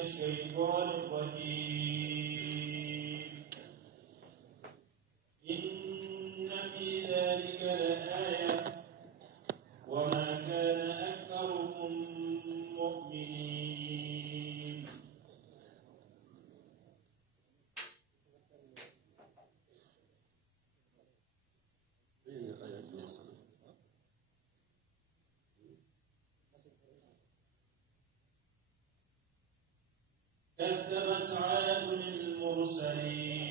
الشيطان الرجيم إن في ذلك لآية وما كان أكثرهم مؤمنين كذبت عاد المرسلين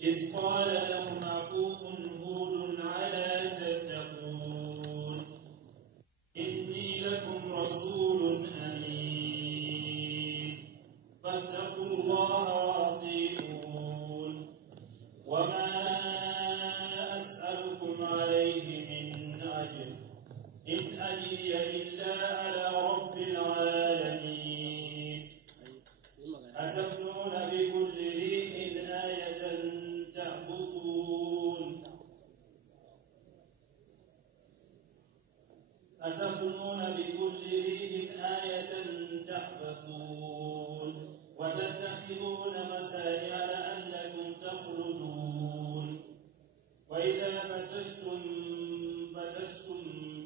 إذ قال لهم أخوهم هود ألا تتقون إني لكم رسول أمين فاتقوا الله وأطيعون وما أسألكم عليه من أجر إن أجري إلا على رب العالمين أتبنون بكل ريح آية تعبثون أتبنون بكل ريح آية تعبثون وتتخذون مساجع لعلكم تخلدون وإذا بتشتم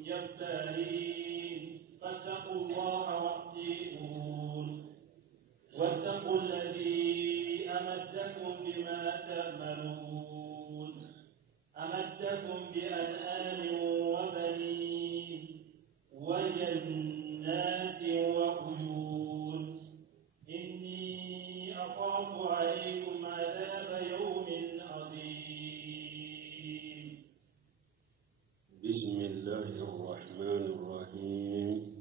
جبارين فاتقوا الله وأطيعون واتقوا الذي أمدكم بما تأملون أمدكم بأنعام وبنين وجنات وعيون إني أخاف عليكم عذاب يوم عظيم بسم الله الرحمن الرحيم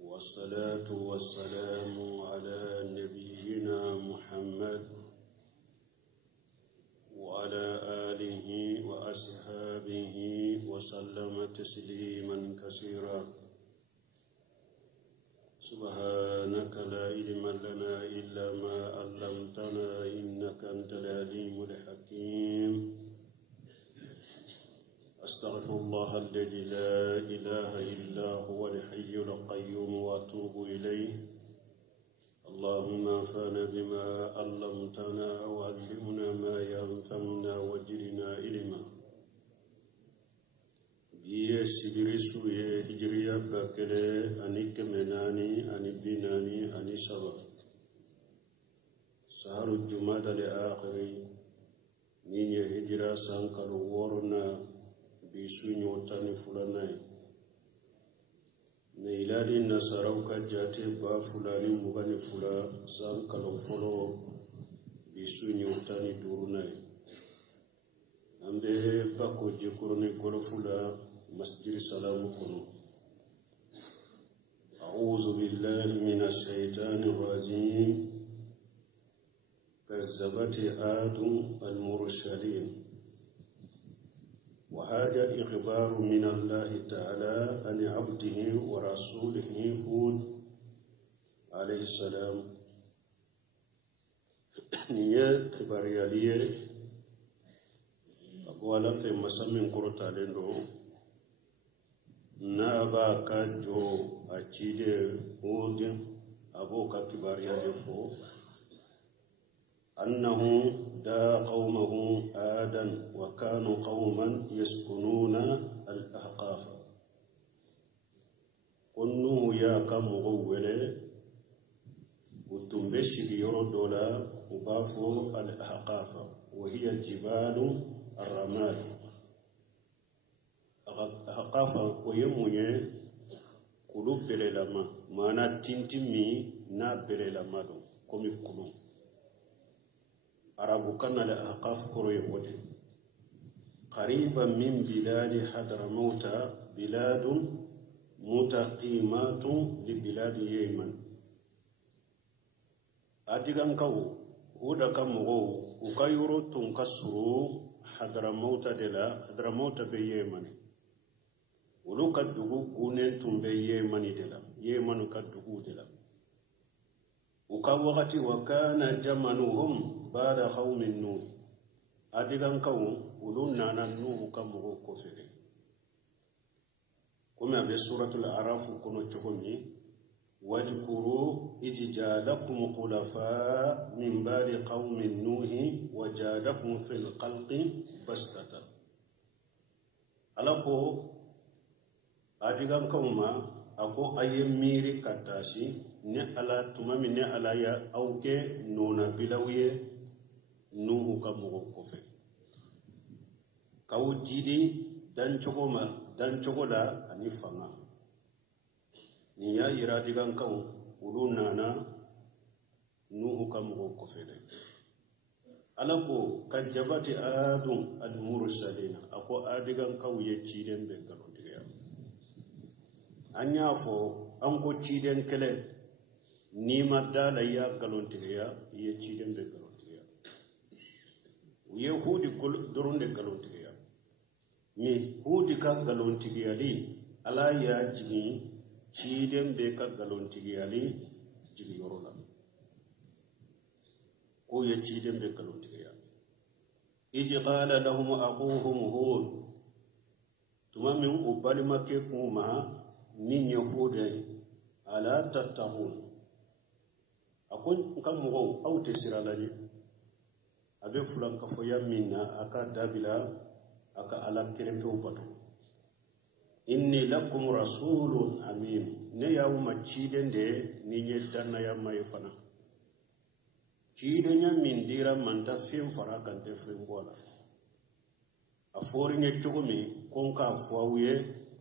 والصلاة والسلام على نبينا محمد وعلى آله وأصحابه وسلم تسليما كثيرا سبحانك لا علم لنا إلا ما علمتنا إنك أنت العليم الحكيم أستغفر الله الذي لا إله إلا هو الحي القيوم وأتوب إليه اللهم انفعنا بما علمتنا وعلمنا ما ينفعنا وزدنا علما biye sigirisu ye hijriya bakele ani kemenani ani binani ani saba saharu jumada le akhiri ninye hijra sankalu worona bisu nyotani fulanai ne ilali nasarauka jate ba fulani mugani fula sankalu folo bisu nyotani durunai ambe bako jekuroni golofula مسجد سلامكم أعوذ بالله من الشيطان الرجيم كذبت عاد المرسلين وهذا إخبار من الله تعالى عن عبده ورسوله هود عليه السلام نيا كبار ياليه أقوال في مسامين كرتالندو na ba ka jo a cide odin aboka kibariya defo annahu da qaumahu adan wa kanu qauman yaskununa al-ahqaf kunnu ya kam gowele utumbe shigi yoro dola ubafo al-ahqaf wa hiya jibalu ar-ramal ahqafa oyemunye kulu belelama mana tintimi na belelama do komi kulu arabu kana la ahqaf koro yode qariban min biladi hadramauta biladun mutaqimatun li biladi yemen adigan kawo huda kamugo ukayuro tunkasuru hadramauta be yemen ulu kaddugu gunen tumbe yemani dela yemanu kaddugu dela وكوغتي وكان جمنهم بعد قوم النوح أدغان كون ولونا ننوه كمغو كفر كما بسورة الأعراف كنو تشغني واذكروا إذ جعلكم خلفاء من بعد قوم نوح وجعلكم في الخلق بسطة ألاكو أدغان كوما أكو أيميري كتاسي ne ala tuma min ne ala ya auke nona bilawiye nuhu ka mogo kofe kawo jidi dan cogo la ani fanga ni ya yira digan kawo ulu nana nuhu ka mogo kofe de ala ko kajabati adun al mursalina ako adigan kawo ye ciden be galon diga anya fo an ko ciden kele ni madala ya galontiya ye ciden be galontiya ye hudi dorunde galontiya mi hudi ka galontiya li ala ya jigi ciden be ka galontiya li jigi yorola ko ye ciden be galontiya idi qala lahum aquhum hud tuma min ubali make kuma min yahude ala tattaqun akon kan mo aw te siralaje abe fulan ka fo yamina aka dabila aka ala kelempe ubato inni lakum rasulun amin ne yawma cidende ni nyeddanna yamma yefana cidenya min dira manta fim farakan te fim bola afori ne chogomi konka fawuye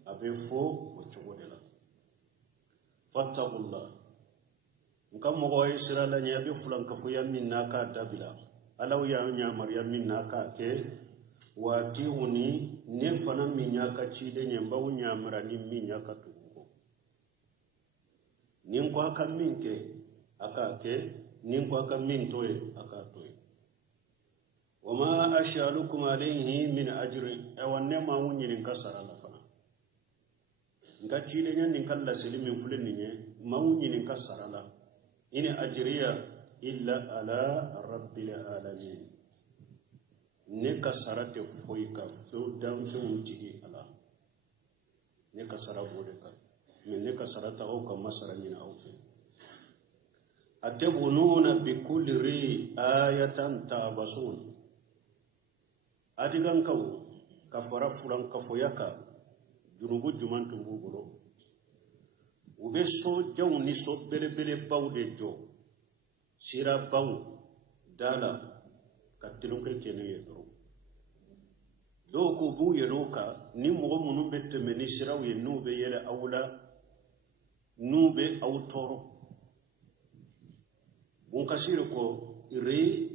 abe fo o chogodela fattaqullah ngam mo goy sirala nya bi fulan ka fu yamin naka dabila alaw ya nya maryam min naka ke wati uni ne fana min nya ka ci de nya bawu nya marani min nya ka tuko nin ko aka min ke aka ke nin ko aka min toy aka toy wama ashalukum alayhi min ajri awanne ma wunni nin kasara la fana ngati de nya nin kala silimin fulen ni ma wunni nin kasara la in ajriya illa ala rabbil alamin ne kasarate foika so dam so mutigi ala ne kasara bode ka men ne kasarata o ka masara min awfe atebununa bi kulli ri ayatan tabasun adigan kaw kafara furan kafoyaka junubu juman tumbuguro ube so jawni so bele bawde jo sira baw dala katilun kene yedro do ko bu yeroka ni mo munum bette meni siraw ye nube yele awla nube awtoro bon kasire ko ire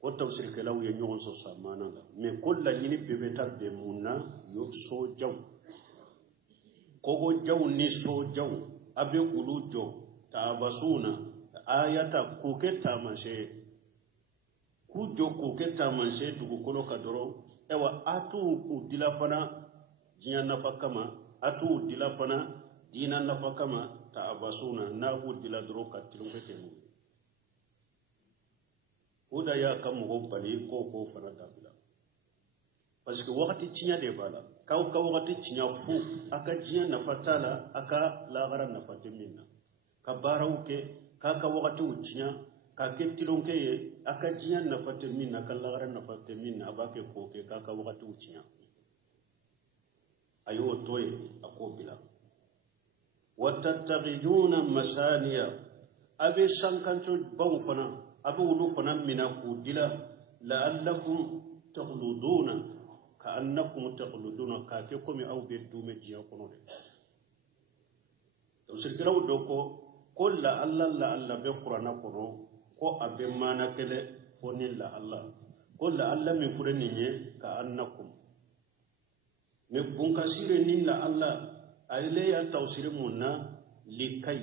ko tawsir kalaw ye nyon so samana me kolla yini bebe tabbe munna yo so jaw kogo jaw ni so jaw abe ulujo tabasuna ayata kuketa manse kujo kuketa manse dugu kono kadoro ewa atu udila fana jinya nafakama atu udila fana dina nafakama tabasuna na udila doro katilunge temu oda ya kamugo bali ko fana dabila parce que wakati chinya de bala ka wakati chinya fu aka jinya nafatala aka lagara nafatemina ka barawke ka wakati uchinya ka ketilonke ye aka jinya nafatemina ka lagara nafatemina abake koke ka wakati uchinya ayo toye akobila watattaqiduna masaniya abe sankancho bawfana abe wulu fana mina kudila la'allakum taqluduna كأنكم تقلدون كاكيكم أو بدوم جياكم تسكروا دوكو كل الله لا الله بقرآن كرو كو أبي ما نكله فني لا الله كل الله من فرنيه كأنكم نبون كسير نين لا الله أيليا توسير منا لكي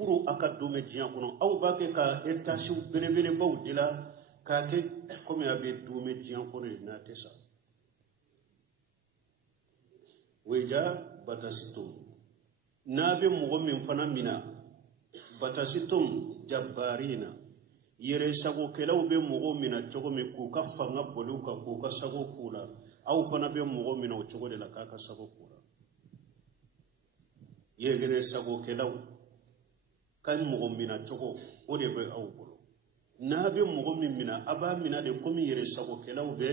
puru aka dume jiyan kono aw bake ka etage bele baw dila ka ke comme abe dume jiyan kono na tesa weja batasitum nabe mogo min fana mina batasitum jabbarina yere sago kelaw be mogo mina cogo mi ku ka fanga bolu ka ku ka sago kula aw fana be mogo mina o cogo de la ka sago kula yere sago kelaw kan mogo mina cogo o de be aw bolo nabe mogo min mina aba mina de komi yere sago kelaw be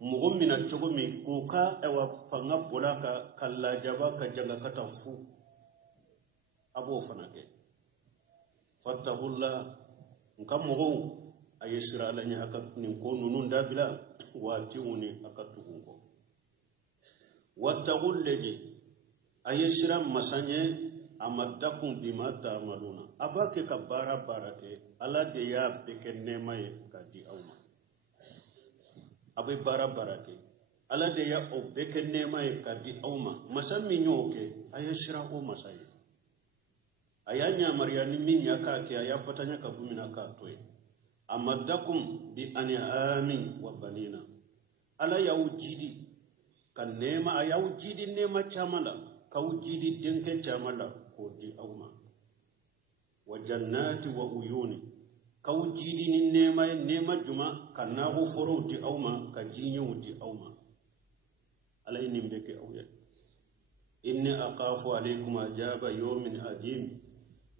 mogo mina cogo mi ku ka ewa fanga bola ka kala jaba ka janga kata fu abo fana ke fattahullah nka mogo aye sira ala nya aka nin ko nunun dabila wati woni aka tugunko wattaqul ladhi aye sira masanye amadakum bima ta'maluna abake ka bara barake ala de ya beke nemaye kadi awma abe bara barake ala de ya o beke nemaye kadi awma masami nyoke aye sira o masaye ayanya maryani min yakake aya fatanya kabumina ka toy amadakum bi amin wa banina ala yawjidi kan nema ayawjidi nema chamala kawjidi denke chamala ko di awma wa jannati wa uyuni kawjidi ni nema juma kanahu foro di awma ka jinyo di awma ala ni mbeke awya inni aqafu alaykum ajaba yawmin adim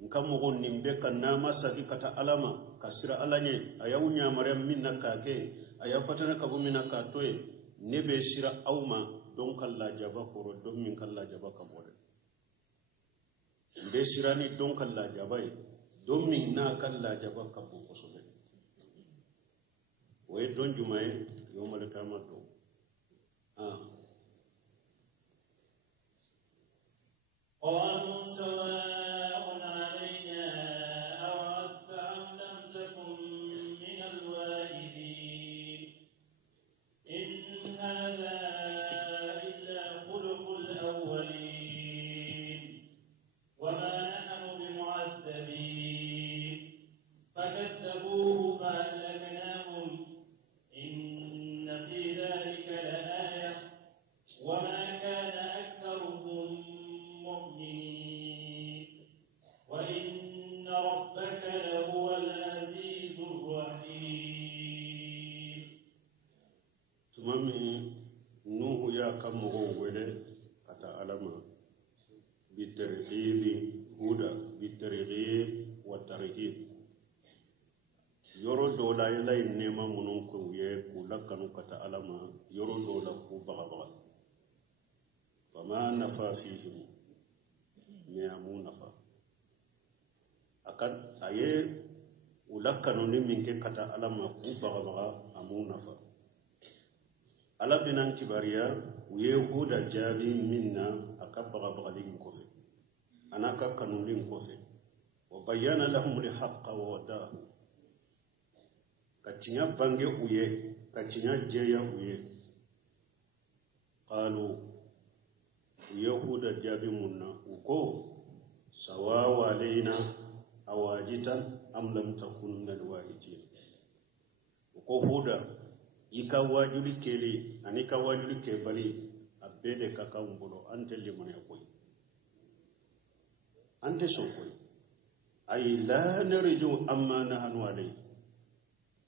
nkam mogon nimbe kanama sagi kata alama kasira alanye ayawnya maryam minna kake ayafatana kabumina katoy nebe sira awma don kala jaba koro don min kala jaba kabore nde sirani don kala jaba don min na kala jaba kabo kosobe way don jumaye yomal kamato قالوا سواء علينا أوعدت أم لم تكن من الوائدين إن هذا إلا خلق الأولين وما نحن بمعذبين فكذبوه فأهلكناهم إن في ذلك لآية وما كان أكثرهم وإن ربك لهو العزيز الرحيم تمامي نوح يا كمغو وله كتا علما بالترغيب هدى بالترغيب والترهيب يورو دولا يلاي نيما منون كو يه كولا كانو كتا علما يورو دولا كو بغبغ فما نفى فيهم نعمو نفى akad aye ulakano ni minke kata alama ku baga amu nafa ala binan kibariya uye huda jabi minna akabaga bagalin kofe anaka kanulin kofe wa bayyana lahum alhaqqa wa wadahu katinya bange uye katinya jeya uye qalu yahuda jabi munna uko sawa alaina awajitan am lam takun min alwahidin ko huda ika wajuli kele anika wajuli ke bali abede kakambolo ante limane koy ante so koy ay la narju amma nahnu alay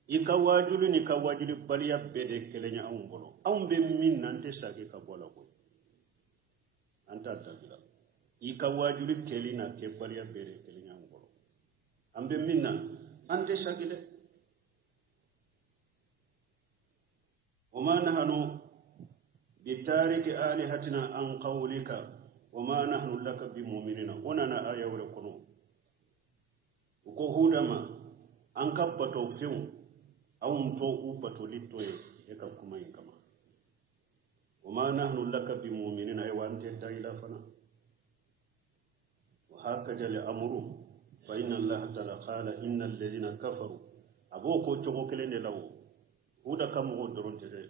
ika wajuli ni ka wajuli bali abede kele nya ambolo ambe min nante sage ka bola koy anta tabila ika wajuli kele na ke bali abede kele nya ambolo ambe minna ante sagile وما نحن بتارك آلهتنا عن قولك وما نحن لك بمؤمنين وننا آية ولكنو وكهودا ما أنكبتو فيهم أو نتو أبتو لتوي يكبكما ينكما وما نحن لك بمؤمنين أيوان تتايلا فنا وهكذا لأمره فإن الله تعالى قال إن الذين كفروا أبوكو تشوكو كلين لو huda kam go doronte de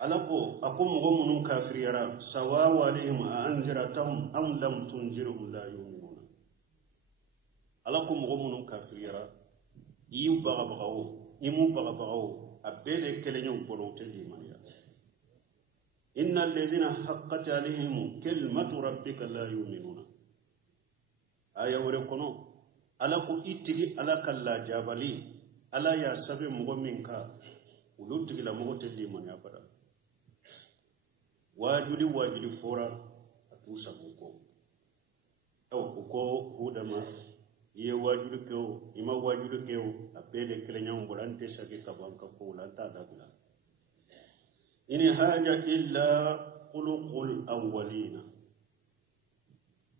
alako akum go munun kafiriyara sawawu alaihim anziratahum am lam tunzirhum la yu'minuna alakum go munun kafiriyara yu baga bagawo imu baga bagawo abele kelenyo bolote limaniya innal ladhina haqqat alaihim kalimatu rabbika la yu'minuna aya wore kono ala ko ittigi ala kala jabali ala ya sabe mo minka ulutigi la mo telli man ya bada wajudi fora atusa ko ko hudama ye wajudi ko ima wajudi ko apede kelenya mbolante sake kabanka ko lanta dabula ini haja illa qulqul awwalina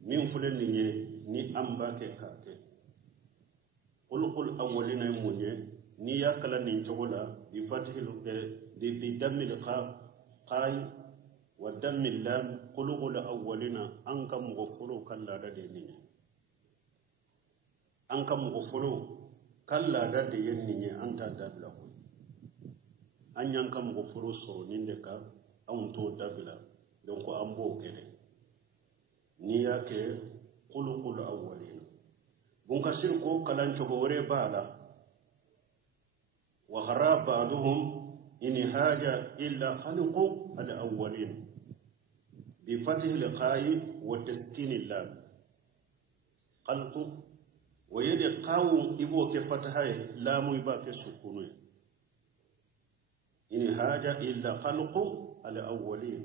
min fulen ni amba ke kake qulqul awwalina munye ni yakala ni chogola bi fathil bi dammil qai wa dammil lam qulqul awwalina anka mughfuru kala da de ni anka mughfuru kala da de ni anta dabla ko anyan ka mughfuru so ninde ka an to dabla donc ambo kede ni yake qulqul awwalina bun kasir ko kalan chogore bala wa khara ba'dhum in haja illa khalqu al awwalin bi fathi al qa'i wa taskin al lam khalqu wa yadi qawu ibo ke fathay lamu iba ke sukunu in haja illa khalqu al awwalin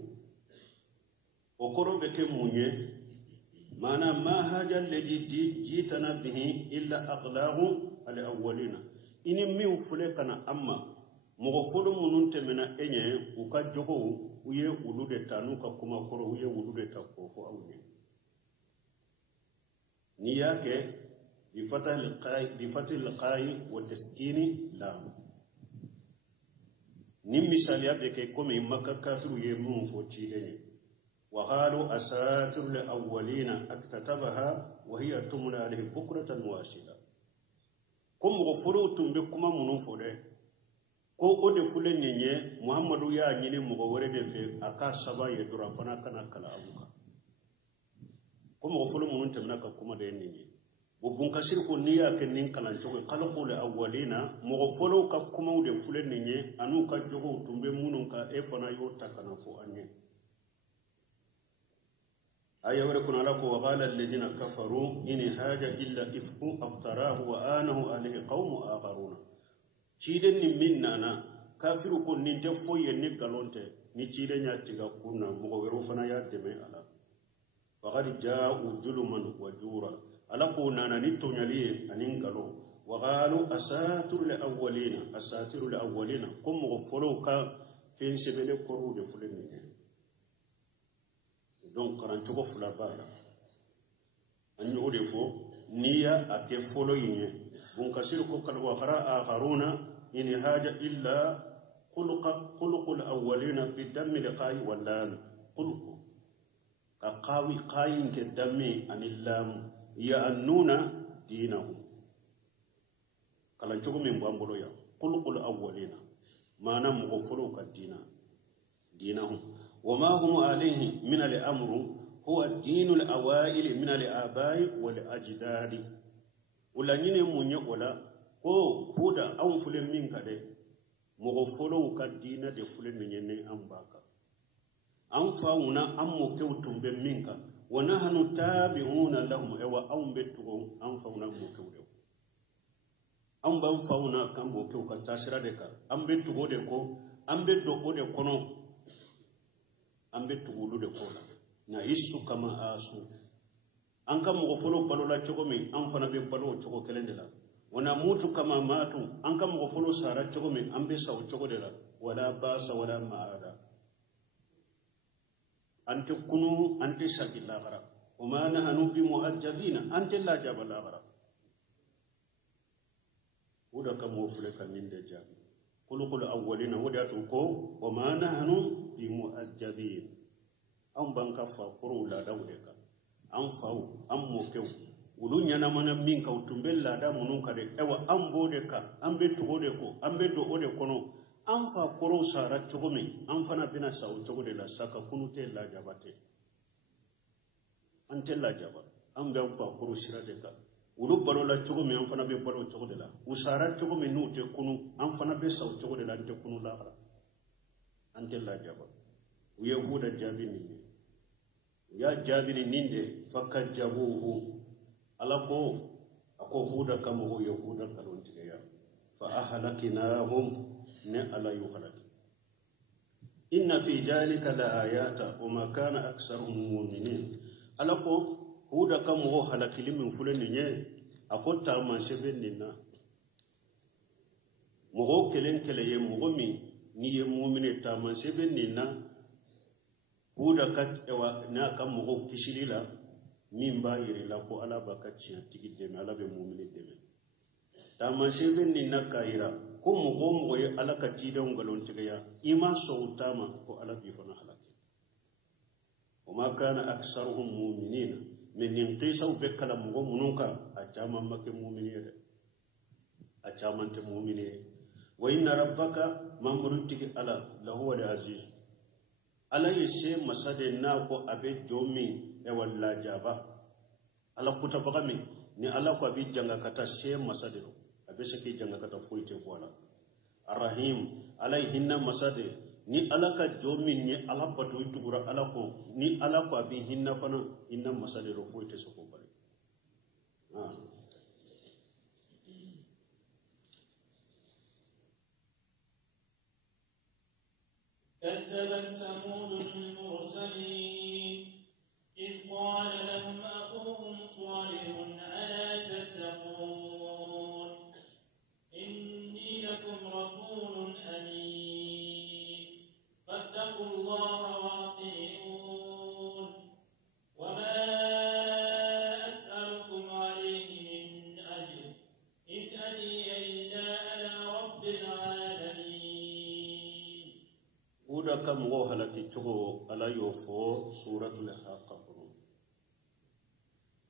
o koro be ke munye mana ma haja alladhi jitana bihi illa aqlahu al awwalina ini mi ufule kana amma mo folo munun temena enye uka jogo uye ulude tanu ka kuma koro uye ulude ta ko fo awne ni yake bi fathil qa'i wa taskini lam ni misali yabe ke comme makka kafiru ye mun fo chidene وقالوا أساطير الأولين اكتتبها وهي تملى عليه بكرة واسلة كم غفروا تنبكما منوفوده ko ode fule nyenye muhammadu ya nyini mugo wore de fe aka saba ye dura fana kana kala abuka ko mo fulu mun tamna ka kuma de nyenye bo bun kasir ko niya ke nin kalan jogo khalqul awwalina mugo fulu ka kuma ode fule nyenye anu ka jogo tumbe munun ka e fana yo takana fo anye aya wore kuna lako wa qala alladhina kafaru in haja illa ifku aftarahu wa anahu alayhi qaumu akharuna chiden ni minnana kafiru ko nin te foye ni galonte ni chiden ya tiga kuna mugo wero fana ya deme ala faqad ja'u juluman wa jura ala ko nana ni tonyali anin galo wa qalu asatirul awwalina kum mugo folo ka fen sebele koru de fuleni donc karanto ko fula bala anyo ode fo niya ake folo yinye bun kasir ko kal wa qara akharuna in haja illa khuluqul awwalina bi dammi liqai wallan khuluq ka qawi qayin ke dammi anillam ya annuna dinahu kalanto ko min bambolo ya khuluqul awwalina mana mu ko folo ka dinahu وما هم عليه من الأمر هو الدين الأوائل من الآباء والأجداد ولا نيني مونيا ولا هو دا أم فلم من كده مغفلو كدينا دي فلم من يني أمباكا أم فاونا أم مكو تنبه منك ونحن تابعون لهم أو أم بتوهم أم فاونا مكو ديو أم بام فاونا كم مكو كتاشرا ديكا أم بتوه ديكو أم بتوه ديكو ambe tugulu de kola na isu kama asu an kan mo folo balola chogo min an fana be balo chogo kelende la wana mutu kama matu an kan mo folo sara chogo min ambe saw chogo de la wala basa wala maada ante kunu ante sakilla gara wama nahnu bi muajjabina ante la jabala gara uda kam mo fule kan ninde jabi khuluqul awwalina wadatu ko wama nahnu bi muajjabin am banka fa quru la dawleka am faw am mokew ulu nyana mana min ka utumbel la da munun ka de ewa am bode ka am be to de ko am be do ode kono am fa quru sara chugumi am fana bina sa o chugo de la saka kunute la jabate ante la jaba am be fa quru sira de ka ulu balo la chugumi am fana be balo chugo de la usara chugumi nu te kunu am fana be sa o chugo de la ante kunu la ante la jaba yahuda jabini ya jabini ninde fakajjabuhu alako ako huda kamo yahuda kalontiga ya fa ahlakinahum ne ala yuhalaki inna fi dhalika la ayata wa ma kana aktharuhum mu'minin alako huda kamo halakili min fulani nye akota man sebenina mogo kelen ye mogo min ni ye mu'mine ta man sebenina huda kat ewa na kam mogo kishilila min ba yiri la ko ala bakacci tigi deme ala be mu'mine deme ta man sebenina kaira ko mogo ye ala ka tide ngalon tigaya ima sowtama ko ala bi fana halaki wa ma kana aktharuhum mu'minina min inqisaw be kala mogo mununka a chama make mu'mine de a chama te mu'mine wa inna rabbaka mamrutiki ala lahu wal aziz ala yese masade na ko abe jomi e walla jaba ala kuta bagami ni ala ko abi janga kata se masade do abe saki janga kata foite ko ala arrahim ala hinna masade ni ala ka jomi ni ala batu tugura ala ko ni ala ko abi hinna fana inna masade do foite so ko bari كذبت ثمود المرسلين إذ قال لهم أخوهم صالح ألا تتقون إني لكم رسول أمين فاتقوا الله وأطيعون وما أسألكم عليه من أجر إن أجري إلا على رب العالمين uda kam go halaki chogo ala yofo suratul haqq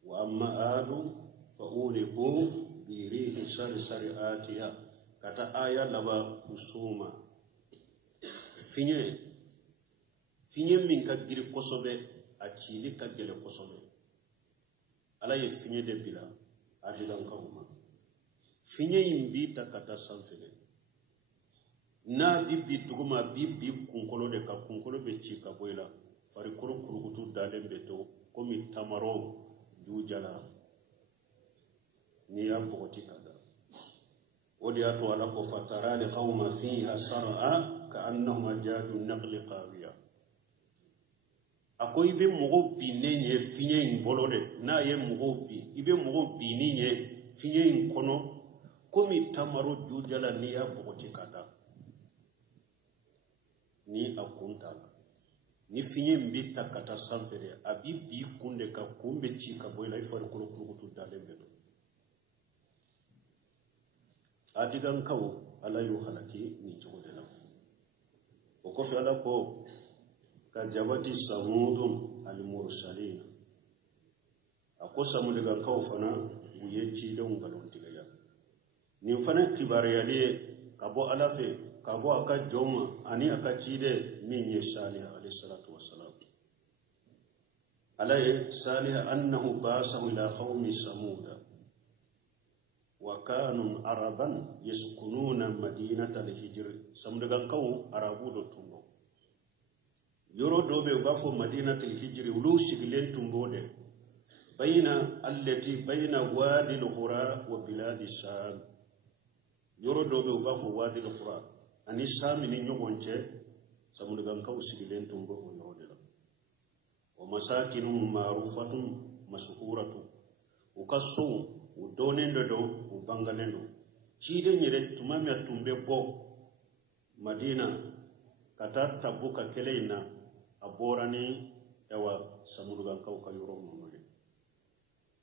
wa amma adu fa uliku bi rihi sarsari atiya kata aya laba usuma finye min ka giri kosobe a cili ka gele kosobe ala ye finye de bila adilan kawma finye imbi takata sanfele na bibi duguma bibi kunkolo de ka kunkolo be ci ka boyla fari koro kurugutu dalen beto komi tamaro jujala ni ya bogoti kada wodi ato ala ko fatara li qauma fiha sar'a ka annahum jadu naqli qawiya akoy be mogo binenye finye ngolode na ye mogo bi ibe mogo bininye finye nkono komi tamaro jujala ni ya bogoti kada ni akunta ni finye mbita kata sanfere abi bi kunde ka kumbe ci ka boyla ifar ko kurugutu dalembe do adigan kawo ala yu halaki ni jode na o ko fala ko ka jabati samudum al mursalin ako samude gan kawo fana buye ci don galon tigaya ni fana kibariyale ka bo alafe kabo aka joma ani aka cide min ye salih alayhi salatu wassalam alayhi salih annahu basahu ila qaumi samuda wa kanu araban yaskununa madinata al-hijr samdaga kaw arabu do tumbo yoro dobe bafo madinata al-hijr ulu sigilen tumbo de bayna allati bayna wadi al-qura wa bilad sham yoro dobe bafo wadi al-qura ani sami ni nyogonche samudu gan kaw sigilen tumbo o yodela wa masakinum ma'rufatun mashhuratu ukasu udonendo do ubangalendo chide nyere tumami atumbe bo madina kata tabuka keleina aborani ewa samudu gan kaw ka yoro monole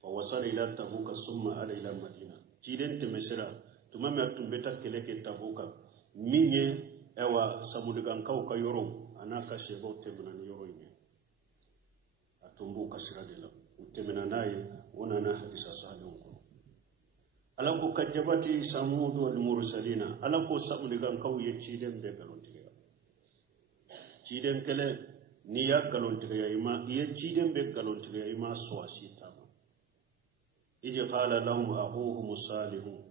fa wasala ila tabuka summa ala ila madina chide temesera tumami atumbe ta keleke tabuka minye ewa samudigan kaw ka yoro anaka shebo temna ni yoro nye atumbu kasira de la utemena naye ona na hadisa sahadon ko alako kajabati samud wal mursalina alako samudigan kaw ye ciden be galon tiga ciden kele ni ya galon tiga ima ye ciden be galon tiga ima swasi tama ije qala lahum ahuhum salihun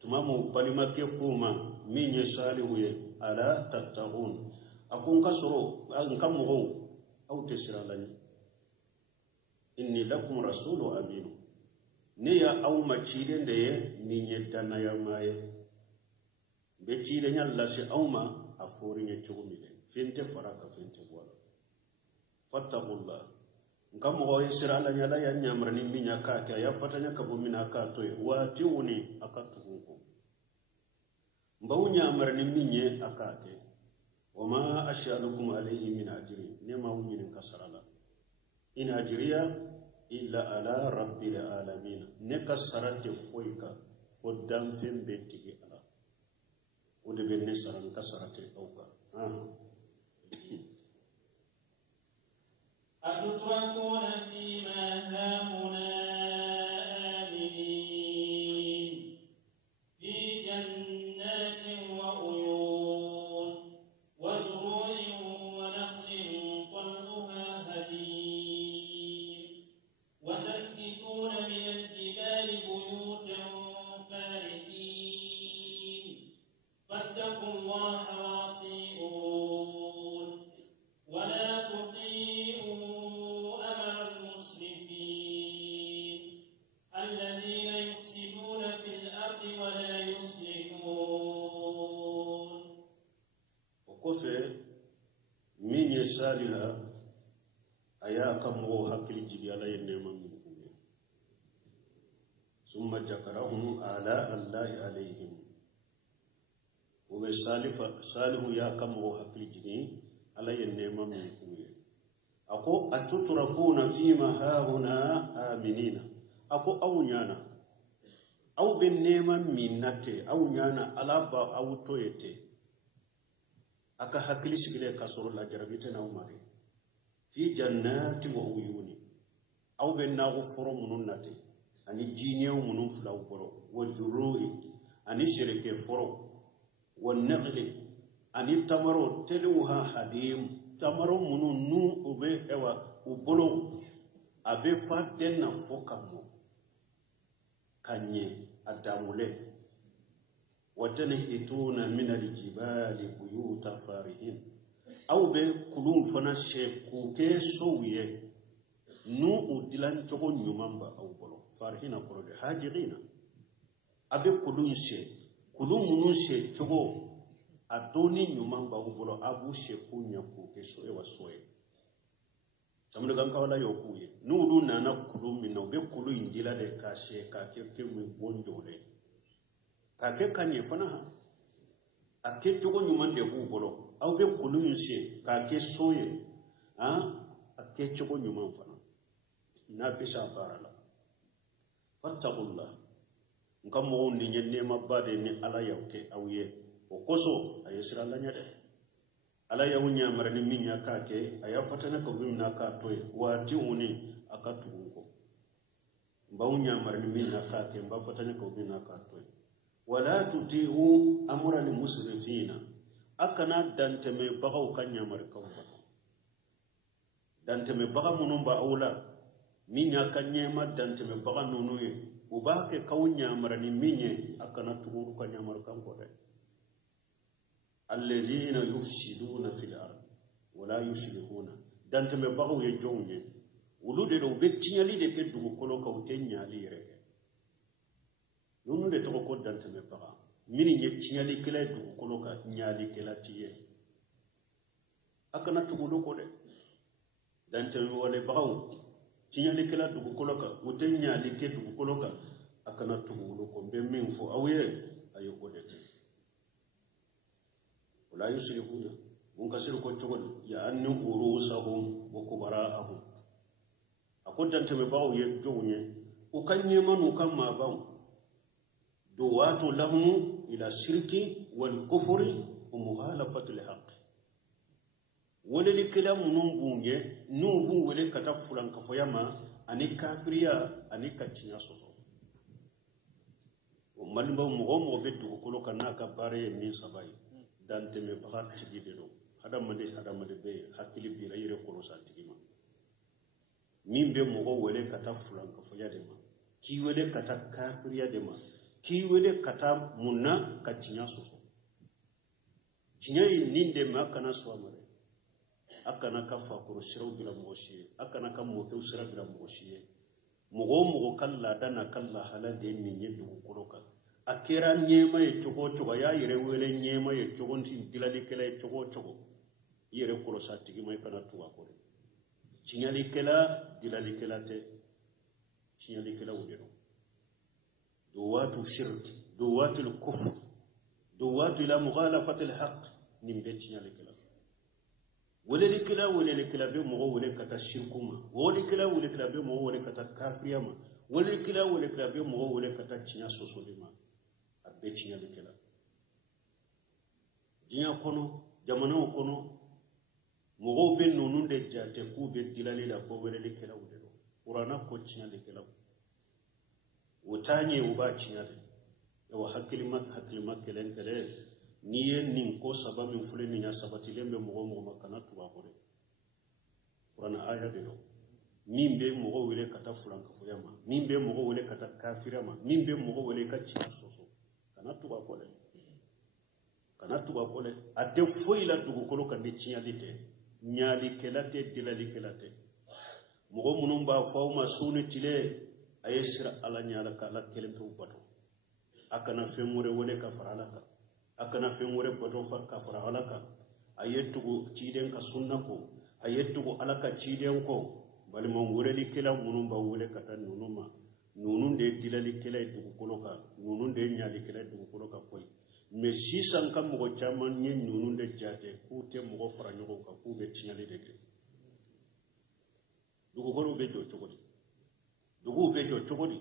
tumamu balima ke kuma min ye salihu ye ala tattaqun akun kasoro an kan mo au tesiralani inni lakum rasulu aminu ne ya au maciden da ye ni yedda na ya maye be cide nyalla si auma afori ne chugumile fente faraka fente wala fattaqullah ngam mo yesirala nyala ya nyamrani minya ka ya fatanya ka bo mina ka to wa tiuni akatuko mbaw nyamrani minye akake wama ashalukum alayhi min ajri nema wunyin kasarala in ajriya illa ala rabbil alamin ne kasarate foika fodam fem betigi ala wode be ne saran kasarate dauka أتتركون فيما هاهنا آمنين في جنات وعيون وزروع ونخل طلعها هديم وتنحتون من الجبال بيوتا فارهين فاتقوا الله وأطيعون ولا min yasaliha aya kam wo hakili jibi ala yenne man kuwe summa jakarahum ala allahi alayhim wo salihu ya kam wo hakili jibi ala yenne man kuwe ako atutrakuna fima hauna aminina ako awnyana aw ben neman minnate awnyana alaba awtoyete aka hakili sigile kasoro la jarabite na umari fi jannati wa uyuni aw ben na gufuru mununnati ani jiniyo munun fulaw boro wa juruhi ani shirike foro wa naqli ani tamaro teluha hadim tamaro munun nu ube ewa ubolo abe faten na fokamo kanye adamule وتنحتون من الجبال بيوتا فارهين أو بكلون فنا شيكوكي سوية نو أدلان تقول نيومانبا أو بلو فارهين أقول حاجرين أبي كلون شي كلون منون شي تقول أدوني نيومانبا أو بلو أبو شيكون يكوكي سوية وسوية تمنى كان كولا يوكوية نو دون نانا كلون منو بي كلون إندلا دي كاشي كاكي كيومي بونجولي kake kanye fana ha ake jogo nyuman de bu bolo aw be kulun se kake soye ake jogo nyuman fana na bisa barala fattaqullah ngam mo ni nyenne mabade ni ala yawke awye o koso ayesira la nyade ala yawnya marani minya kake aya fatana ko bimna ka toy wati uni akatuko mbawnya marani minya kake mba fatana ko bimna ka toy wala tuti'u amra lil musrifina akana danteme bagaw kanya markaw danteme baga munun ba aula minya kanye ma danteme baga nunuye ubake kawnya marani minye akana tuguru kanya markan ko de alladhina yufsiduna fil ard wala yuslihuna danteme bagaw ye jonge ulude do bettinyali de ke dugu kolo kawtenya lire nunu de toko ko dante me baga mini nye chinyali kila du koloka nyali kila tiye akana tugudo ko de dante wole baga chinyali kila du koloka wote nyali ke du koloka akana tugudo ko be min fo awye ayo ko de wala yusrifuna mun kasir ko tugol ya annu urusahum wa kubara'ahum akodante me baga ye jonye o kanye manu kam ma bawo دوات لهم إلى الشرك والكفر ومخالفة الحق ولد كلام نوبونye nubu wele katafulan kafoyama ani kafiriya ani katinya soso o malba mo beddu ko kana ka bare min sabai dante me bahat tigi do hadamade be hakili bi layre ko sa tigima min be mo wele katafulan kafoyade ma ki wele kata kafiriya de ma ki wele kata munna katinya soso tinya ninde ma kana so amare akana ka fakuru siraw bila moshi akana ka moto sira bila moshi mugo kalla dana kalla halade ni nyedu kuroka akira nyema ye chogo ya yire wele nyema ye chogo ntin dilali kala ye chogo yire kuro satigi mai kana tuwa kore chinyali kala dilali kala te chinyali kala wudero duwatu shirk duwatu al-kufr duwatu ila mughalafati al-haq nimbe chinyali kala wele kala be mugo wele kata shirkuma wele kala be mugo wele kata kafiriyama wele kala be mugo wele kata chinya sosolima abbe chinyali kala dinya kono jamana kono mugo be nununde jate ku be dilali la ko wele kala wudero qur'ana ko chinyali kala wutanye uba chinyali yawa hakili makelen kale niye nin ko saba min fule ni nya sabati lembe mugo makana tuba kore qur'ana aya de do mimbe mugo wele kata fulanka fuyama mimbe mugo wele kata kafirama mimbe mugo wele kachi soso kana tuba kole ate foila dugu kolo kan de chinyalite nyali kelate dilali kelate mugo munumba fawma sunu tile ayesira ala nyala kala kelempe ubato akana femure wele ka faralaka akana femure bato ka faralaka ayetugo ciden ka sunna ko ayetugo alaka ciden ko bali mon wureli kela munumba wele kata nunuma nunun de dilali kela dugu koloka nunun de nyali kela dugu koloka koy me sisan kam mo chaman nyen nunun de jate ku te mo faranyo ka ku be tinyali de dugu kolo be jo chogodi dugu be jo chogodi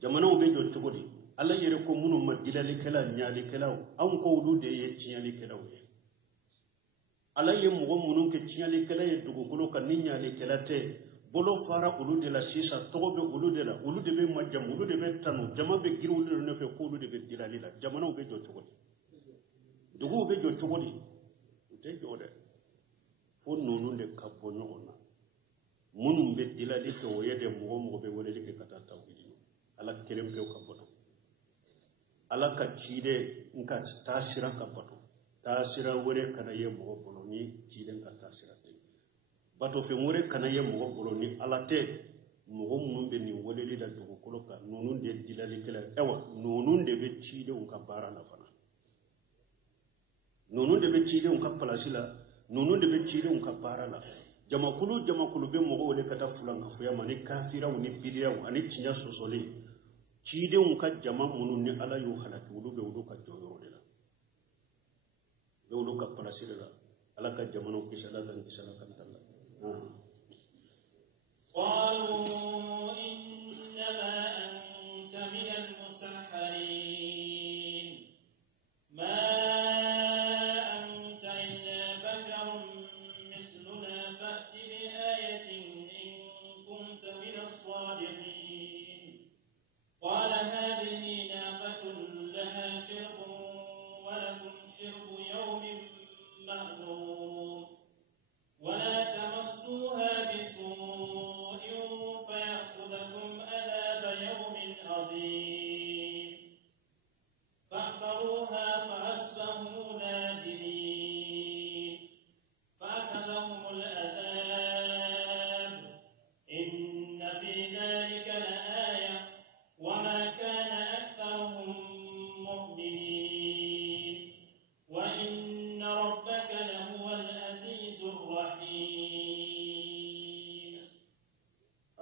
jamana be jo chogodi alla yere ko munu ma dilali kela nyali kela an ko wudu de ye tinyali kela we alla ye mo munun ke tinyali kela ye dugu kolo kan nyali kela te bolo fara ulu de la sisa togo be ulu de be majam ulu de be tanu jama be giru ulu ne fe ko ulu de be dilali la jamana be jo chogodi dugu be jo chogodi te jo de fo nunu de kapo nyona munum be dilali to yede mo be wole ke kata tawhidi ala kelem ke kapo ala ka chide nka tasira kapo tasira wore kana ye mo bolo ni chide nka tasira te bato fe more kana ye mo bolo ni ala te mo munum be ni wole li da dugu koloka nunu de dilali kala ewa nunu de be chide nka bara na fana nunu de be chide nka palasila nunu de be chide nka bara la jamakulu be mo wole kata fulan ka fuya mani kafira woni bidiya ani tinya sosole chide nka jama munun ni ala yu halaki wudu be wudu ka joyo de la be wudu ka palasila la ala ka jamano kisala kan talla قالوا إنما أنت من المسحرين ما أنت إلا بشر مثلنا فأت بآية إن كنت من الصادقين قال هذه ناقة لها شرب ولكم شرب يوم معلوم ولا تمسوها بسوء فيأخذكم عذاب يوم عظيم فعقروها فأصبحوا نادمين فأخذهم العذاب إن في ذلك لآية وما كان أكثرهم مؤمنين وإن ربك لهو العزيز الرحيم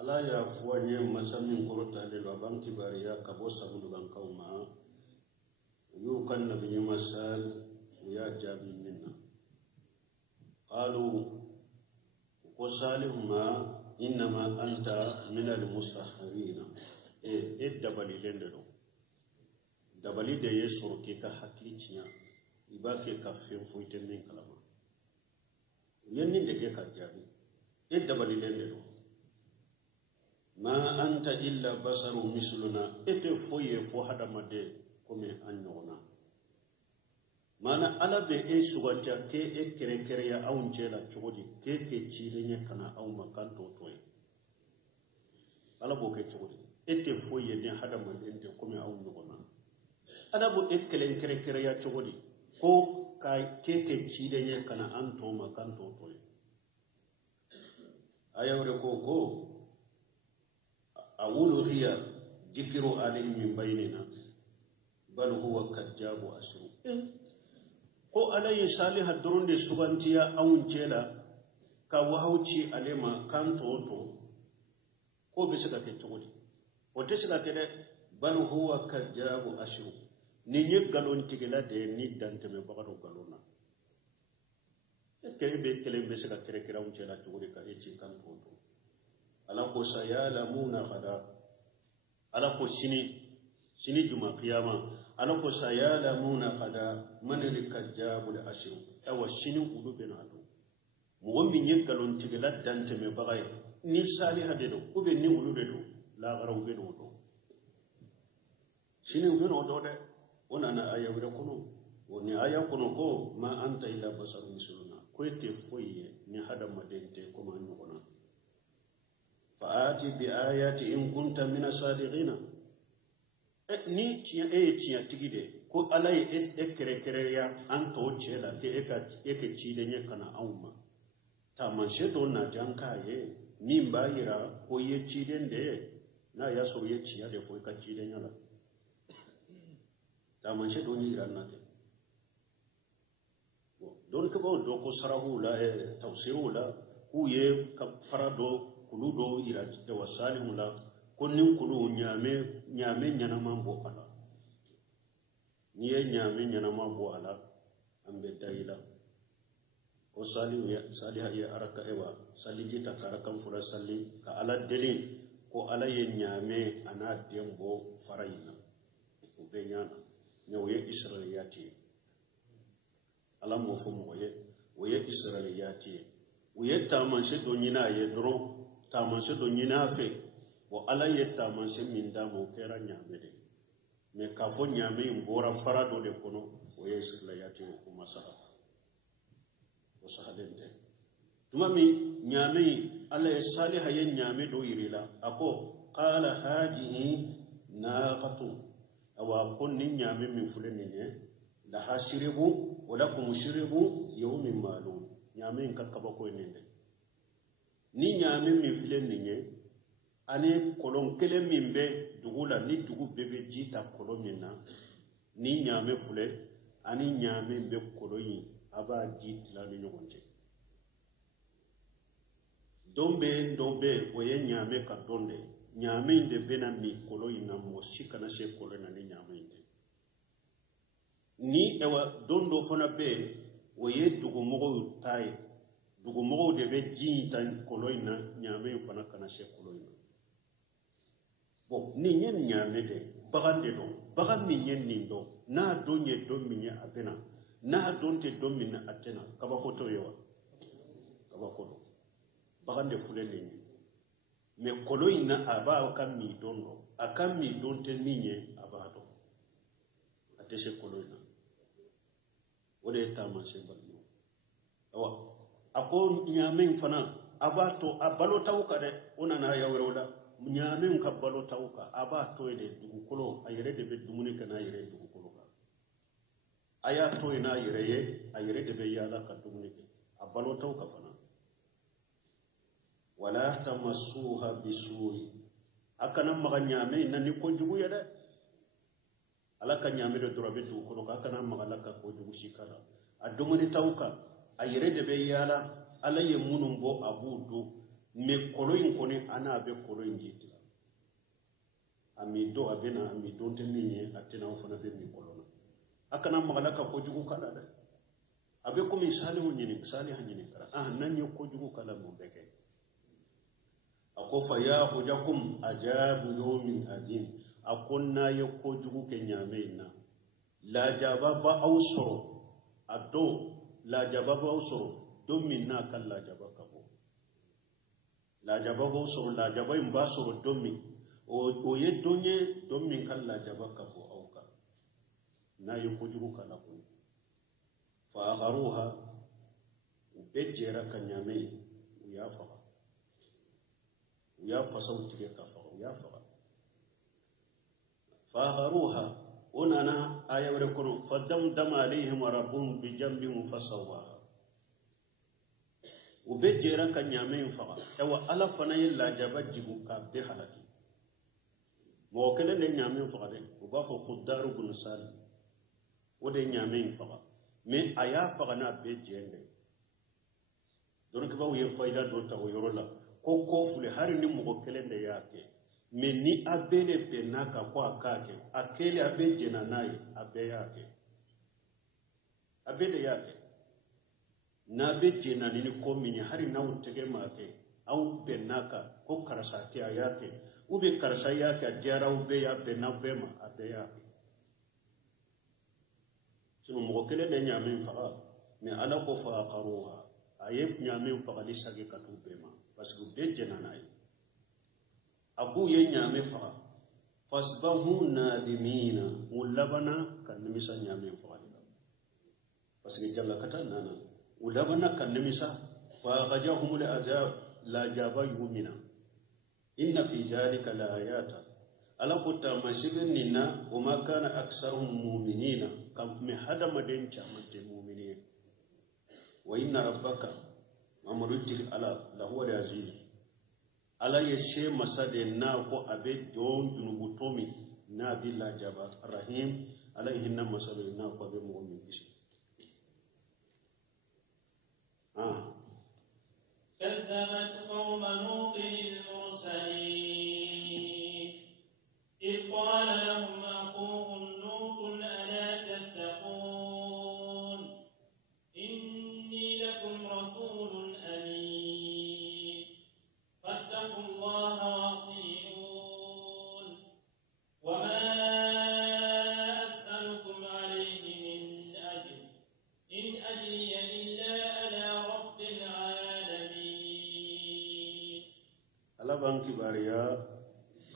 ala ya fuanye masamin korota de lo banki bariya kabo sabudu kan kauma yu kan nabi masal ya jabi minna qalu ko salihuma inma anta min al musahharina dabali lende do dabali de yesoro ke ka haklicia ibake ka fen foite min kalama yenni de ke ka jabi dabali lende do ma anta illa basaru misluna ete foye fo hadamade kome annona mana alabe sugata ke kere ya aunjela chogodi ke chilenya kana au makanto toy alabo ke chogodi ete foye ne hadamade ende kome au nona alabo kere ya chogodi ko ka ke chilenya kana anto makanto toy ayawre ko أولوهية ذكر عليهم من بيننا بل هو كذاب أشر ko alaye saliha doron de sugantiya awun cela ka wahauci alema kan toto ko be sika ke cogodi o te sika ke de bal huwa kadjabu ashru ni nye galon tigela de ni dante me bagado galona kele be sika kere kera awun cela cogodi ka e ci kan toto ala ko sayalamuna khada ala ko sini juma qiyama ala ko sayalamuna khada man likajjabu al-ashru awa sini ulu benado mo wammi nyegalon tigela dante me bagay ni saliha de do ube ni ulu de do la garaw be do sini ube no do de ona na aya wure kono woni aya kono ko ma anta illa basarun misluna ko te foye ni hada madente ko man no kona فآتي بآيات إن كنت من الصادقين ni tiya tigide ko alay kere ya an to cela ke eke cide nya kana awma ta man shedo na janka ye min bayira ko ye cide de na ya so ye ciya de fo ka cide nya la ta man shedo ni ran na ke don ko do ko sarahu la tawsiru la ku ye ka farado kulu do ira de wasalimu la konnin kulu nyame nyana mambo ala niye nyame nyana mambo ala ambe dayila o salimu ya saliha ya araka ewa saliji ta karakan fura salli ka ala delin ko ala ye nyame ana dembo farayina o be nyana ne o ye israiliyati ala mo fo mo ye o ye israiliyati o ye tamanse do nyina ye dro tamanse do nyina fe bo ala ye tamanse min da mo kera nyame de me ka fo nyame mbora farado de kono o ye israiliyati ko masaha o sahadente tumami nyame ala ye saliha ye nyame do yirila ako qala hadihi naqatu awa kunni nyame min fulani ne la hashiribu wala kum shiribu yawmin ma'lum nyame kakkaba ko nende ni nyame min fulani ne ane kolon kele min be dugula ni dugu bebe jita kolon min na ni nyame fule ani nyame be kolon aba jitla ni nyogonje dombe oye nyame ka donde nyame de bena mi kolon na mo shikana she kolon na ni nyame de ni ewa dondo fona be oye dugu mogo taye dugu mogo de be jita kolon na nyame fana kana she kolon na bon ni nyen nyame de bagande do bagan mi nyen ni do na donye do mi nya abena na donte do mi na atena kabako to yewa kabako do bagande fule ni me kolo ina aba kam mi dondo akam mi donte ni nye abado atese kolo ina wode tama sembalno awa ako nyame fana abato abalo tawka de ona na yawrola nyame ka balo tawka aba toyde dugu kolo ayere de be dumuni kana ayere dugu kolo ka aya toyna ayere de be yala ka dumuni abalo tawka fana wala tamassuha bisu'i akana maga nyame nani ko jugu yede alaka nyame de dorobe dugu kolo ka akana maga laka ko jugu shikala adumuni tawka ayere de be yala alaye munumbo abudu me koloyin kone ana be koloyin jiti ami do abena ami do teninye atena ofana be mi kolona akana magalaka ko jugu kala de abe ko mi salihu nyini salihu nyini kala nan yo ko jugu kala mo beke ako fa ya hujakum ajabu yawmin azim akonna yo ko jugu ke nyame na la jababa awsoro ado la jababa awsoro do minna kala jabaka la jabago so la jabay mbasoro domi o ye donye domi kan la jabaka fo auka na yukujugu kala ko fa gharuha ubejera kanyame uyafa sauti ke kafa uyafa fa gharuha unana aya wala kono fadamdam alaihim rabbuhum bi jambin fasawwa ube jera ka nyame faga ewa ala fana ye lajaba jigu ka be halaki mo kele de nyame faga de uba fo quddaru bin salim o de nyame faga me aya faga na be jende don ke ba ye fayda do ta o yorola ko fule hari ni mo kele de yake me ni abele be naka ko akake akele abe jena nayi abe yake abele yake na be jena ni ko mini hari na utege make au be naka ko karasa ke yake ube karasa yake jara ube ya be na bema abe yake sino mo kele de nyame fa me ala ko fa qaruha ayef nyame fa ali sage katu bema parce que be jena nayi abu ye nyame fa fasbahu nadimina mulabana kan nimisa nyame fa ali parce que jalla kata nana ulabana kan nimisa fa ghajahum al azab la jabahu mina inna fi zalika la ayata ala kutta masibin nina wama kana aktsaruhum mu'minina kam me hada maden chamante mu'minin wa inna rabbaka amrutil ala lahu al aziz ala yeshe masade na ko abe jon junubu tomi na billa jaba rahim alayhi na masade na ko abe mu'min bishi كذبت قوم نوح المرسلين إذ قال لهم أخوهم نوح ألا تتقون إني لكم رسول أمين فاتقوا الله وأطيعون وما أسألكم عليه من أجر إن أجري إلا على رب العالمين. alaban kibariya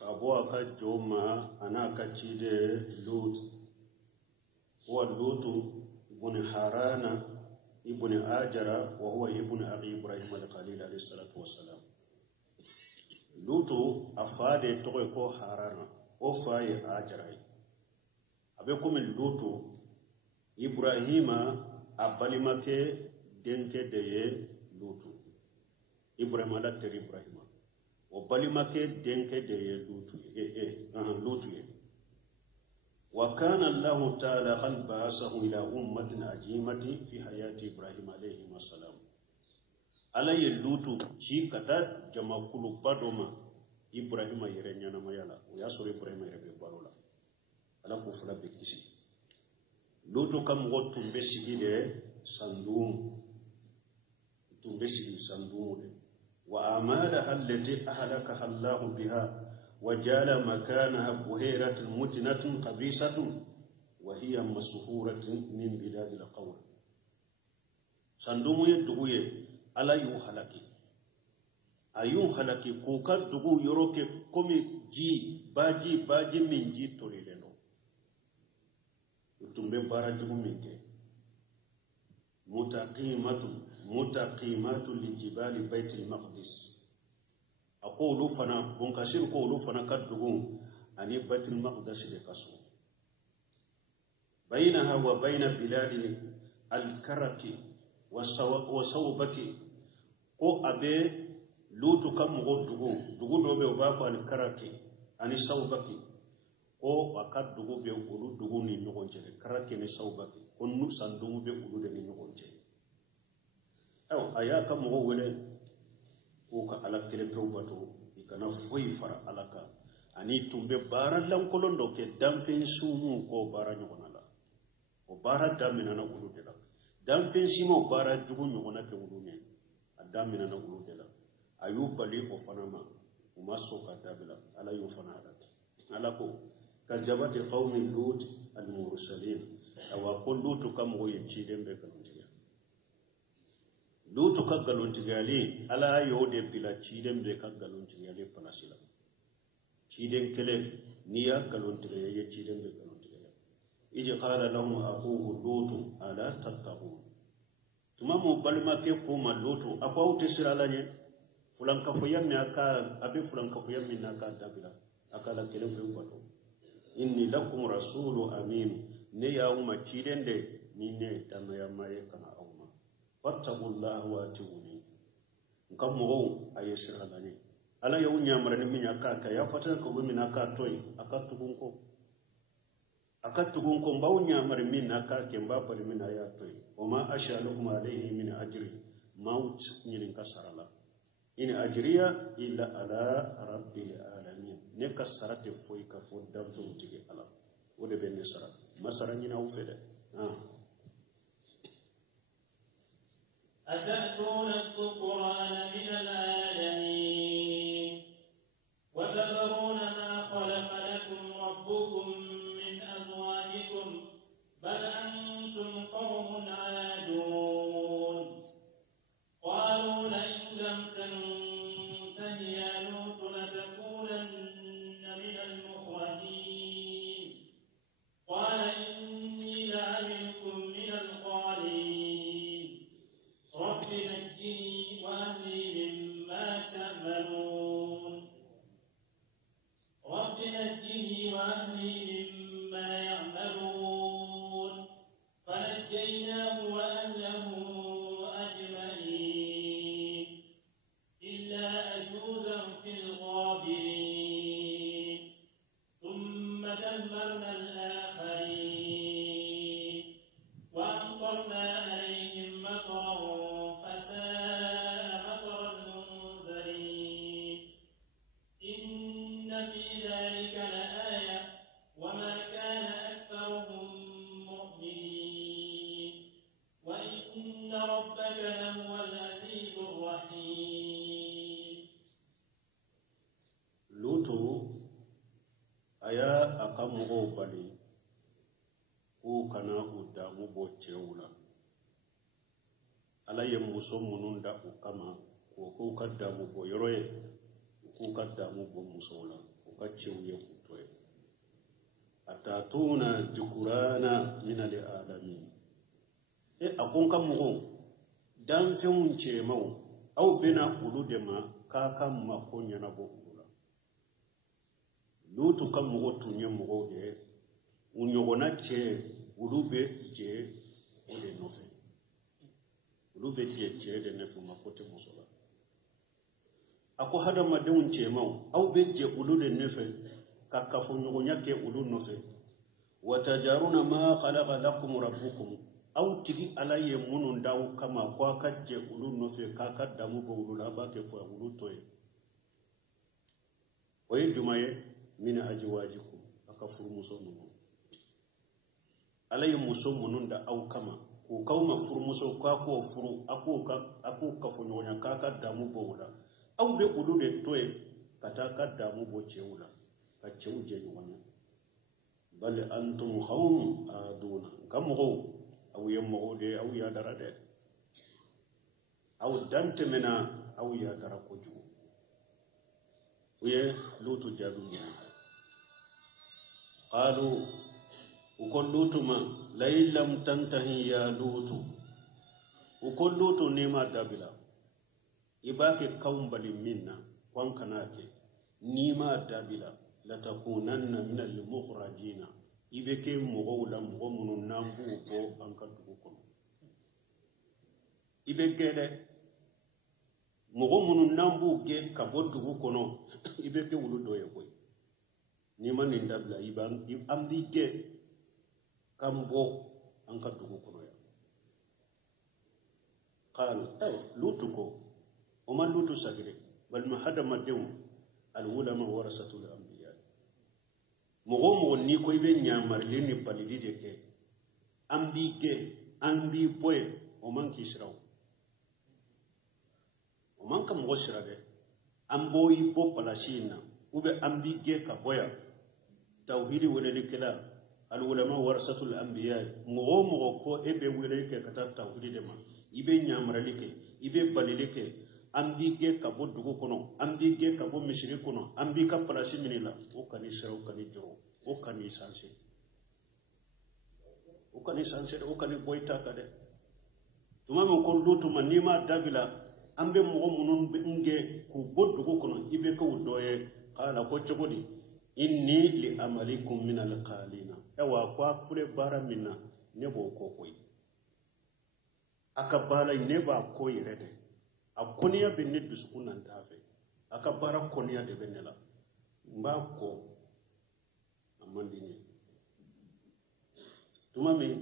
abo aka joma ana ka cide lut huwa lutu ibn harana ibn ajara wa huwa ibn abi ibrahim al-khalil alayhi salatu wassalam lutu afade to ko harana o faye ajara abe komi lutu ibrahima abalimake denke deye lutu ibrahima la ter ibrahima o balimake denke deye lutu lutu wa kana allah ta'ala qad ba'athahu ila ummatin ajimati fi hayati ibrahim alayhi assalam alayhi lutu shi kata jamakulu badoma ibrahima yerenya na mayala o yaso ibrahima yerebe barola ala ko fula be kisi lutu kam gotum be sigide sandum tumbe sigi sandum de wa amalaha allati ahlakaha allah biha وجعل مكانها بهيرة مجنة قبيسة وهي مسهورة من بلاد القوم سندوم يدغوي على يوحلكي أيون حلكي كوكا دغو يروكي كومي جي باجي من جي توريلنو تمبي بارا دغو منكي متقيمات لجبال بيت المقدس أقول فنا بنكسر قولوا فنا كدغون أن بيت المقدس لكسو بينها وبين بلاد الكرك وصوبك ko abe lutu kam mo dugu do be ba fa al-karaki ani sawbaki ko akad dugu be ulu dugu ni nyogonje karaki ni sawbaki on nu sandumu be ulu de ni nyogonje aw aya kam mo wele ko ka ala kele tawbato ikana foi fara alaka ani tumbe bara lankolondo ke damfen sumu ko bara nyogona la o bara damina na ulu de la damfen simo bara jugu nyogona ke ulu ne adamina na ulu de la ayubali o fanama o maso ka dabila ala yu fana ala ko kajabati qaumi lut al mursalin awa qultu kam go yeci dembe kan lutu ka galontigali ala yode bila ciden be ka galontigali panasila ciden kele niya galontigali ye ciden be galontigali ije qala lahum aquhu lutu ala tattaqun tumamu balma ke ko ma lutu akwa utesira lanye fulan ka foyammi aka abi fulan ka foyammi naka dabila akala kele be bato inni lakum rasulu amin ne ya umma ciden de minne tanaya maye kana fattaqullaha wa atiuni ngam mo ayesira lani ala yaw nyamara ni minya ka ya fatan ko be mina ka toy akatugun ko mbaw nyamara minna ka ke mba pare mina ya toy wama ashalukum alayhi min ajri maut nyin kasarala in ajriya illa ala rabbil alamin ne kasarate foy ka fo dam to tigi ala wode be ne sara masara nyina u fede أتأتون الذكران من العالمين وتذرون ما خلق لكم ربكم من أزواجكم بل أنتم قوم عادون قالوا لئن لم تنته يا لوط لتكونن من المخرجين قال إني لعملكم من القالين رب نجني وأهلي مما تعملون رب نجني وأهلي مما يعملون فنجيناه وأهله أجمعين إلا أجوزا في الغابرين ثم دمرنا الآخرين وأمطرنا عليهم مطرا فساء مطر المنذرين إن في ذلك لآية وما كان أكثرهم مؤمنين وإن ربك لهو العزيز الرحيم lutu aya akamugo bali ku kana udamu bo cewula ala ye muso munun da ukama ko kaddamu bo yoroye ku kaddamu bo musola ko kacewye kutoye atatuna jukurana min alalamin akon kamugo dan fewun cemaw aw bina uludema kakam ma ko nyana bo ulula lutu kam mugo tunye mugo de unyogona che ulube je ole nofe ulube je de nefu makote musola ako hada madun che maw aw be je ulude nefe kakafu nyogonya ke ulu nofe watajaruna ma khalaqa lakum rabbukum aw tigi alaye munun daw kama kwa kadje ulu nofe kakadda mu bo ulula ba ke ko ulu toye oye jumaye min ajwajikum akafuru musomu alaye muso munun da aw kama ko kawma furmuso ka ko furu ako ka funyonya ka ka damu bowula aw be ulude toye kata ka damu bo cewula ka cewuje nyonya bal antum khawm aduna kam go aw yammo de aw ya darade aw dante mena aw ya dara ko ju uye lutu jadu qalu ukallutuma laylam tantahi ya lutu ukallutu nima dabila ibake kaumbali minna wankanake nima dabila latakunanna min al-mukhrajina ibeke mugawla mugamunun nambu ko ankatu ko ibeke de mugamunun nambu ge kabodu kono ibeke wuludo yekoy nima ni dabila iban amdi ge kambo ankatu kono ya qal lutuko وما لوتو سجري بل ما هذا ما ديو العلماء ورثة الأنبياء مغوم ونيكو يبين يامر ليني بالدي ديك أمبي بوي ومن كيسراو ومن كم غشرة ده أمبوي بو بلاشينا وب أمبي كبويا توحيد ونلكلا العلماء ورثة الأنبياء مغوم وكو إبي وليك كتاب توحيد دما يبين يامر ليك يبين بالديك ambige kabo dugu kono ambige kabo misiri kono ambika palasi minila o kani sero kani joro o kani sanse o kani boyta kade tuma mo ko lutu manima dabila ambe mo munun nge ku boddugo kono ibe ko doye kala ko chogodi inni li amalikum min alqalina ewa kwa fure bara minna nebo ko koy aka bala neba ko yirede akoniya binne dusukunan tafe aka bara koniya de benela mba ko amandini tuma min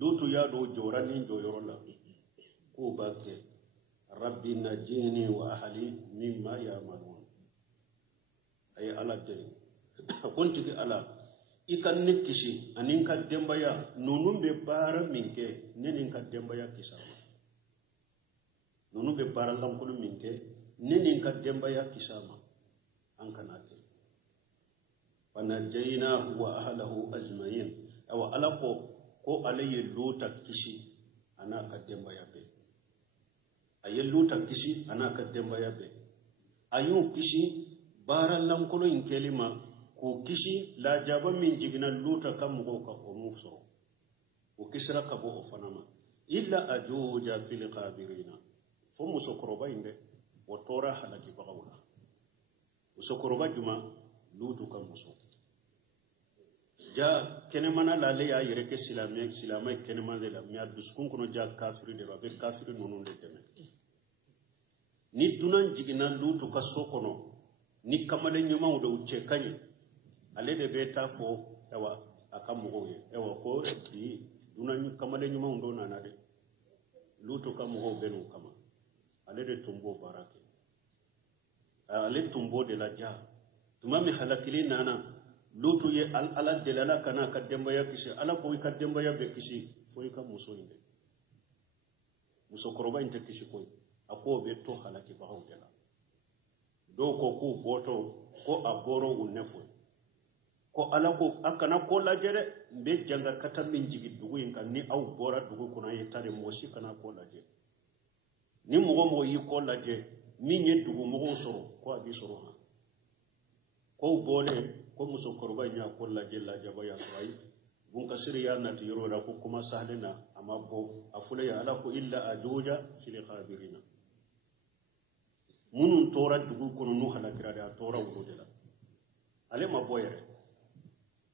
lutu ya do jorani joyorola ko bakke rabbi najini wa ahli mimma ya'malun ay ala de konti ala ikan ne kisi anin ka dembaya nunun be bara minke nenin ka dembaya kisama nunun be bara lankulu minke nenin ka dembaya kisama an kanate fanajayna wa ahlihi ajma'in aw alaqo ko alaye lota kisi ana ka dembaya be aye lota kisi ana ka dembaya be ayu kisi bara lankulu in kelima ko kisi la jaba min jigina luta kam go ka o mufso o kisra ka bo o fanama illa ajuja fil qabirina fo musokoroba inde o tora halaki bagawla musokoroba juma lutu kam muso ja kenemana la le ya yere ke silamai kenemana de la mi aduskun kono ja kafiri de be kafiri nonu de teme ni dunan jigina lutu ka sokono ni kamale nyuma o do uche kanye ale de beta fo ewa akamugo ye ewa ko di dunan kamale nyuma ndo nana de lutu kamugo benu kama ale de tumbo barake ale tumbo de la ja tumami halakili nana lutu ye ala de la kana kademba ya kisi ala ko kademba ya be kisi fo ka muso inde muso koroba inte kisi ko ako be to halaki bawo de la do ko ku boto ko aboro unefo ko ala ko akana ko lajere be janga kata min jigi dugu in kan ni aw bora dugu kuna yetare mosi kana ko laje ni mo yi ko laje min ye dugu mo soro ko abi soro ha ko bole ko muso korba nya ko laje laje ba ya sai bun kasiri ya nati yoro da ko kuma sahlina amma bo afule ya ala ko illa ajuja fil khabirina munun tora dugu kono nu halakira da tora wudela ale ma boyere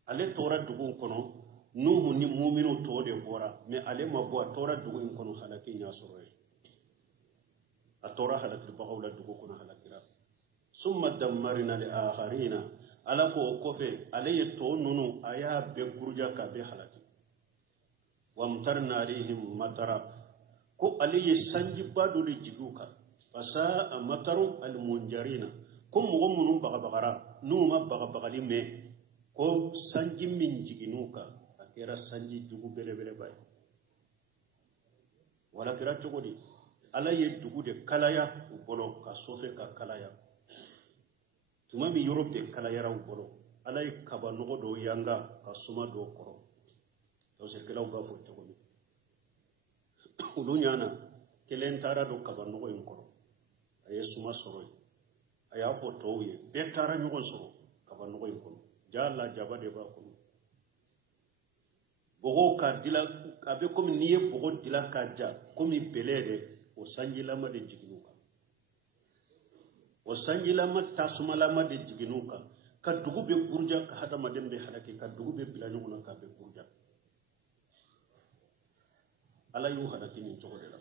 ale tora dugu kono nuhu ni mu'minu to de bora me ale ma bo tora dugu in kono halaki nya soroy a tora halakir bagawla dugu kono halakira summa dammarna li akharina ala ko kofe ale to nunu aya be gurja ka be halaki wamtarna alaihim matara ko ale sanji badu li jiduka fasa mataru al munjarina ko mo munun bagabagara numa bagabagali me ko sanji min jiginuka akira sanji jugu bele bele bay wala kira jogodi ala ye dugu de kalaya ubolo ka sofe ka kalaya tuma mi europe de kalaya ra ubolo ala ye kaba nogo do yanga ka suma do koro to se kala ga fo jogodi ulunyana kelen tara do kaba nogo in koro aye suma soro aya fo towe be tara nyugo soro kaba nogo in koro jalla jabade ba ko bogo ka dila abe komi niye bogo dila ka ja komi belede o sanjila ma de jiginuka o sanjila ma tasuma la ma de jiginuka ka dugu be burja ka hada madem be halaki ka dugu be bilanyo na ka be burja ala yu hada kini to de la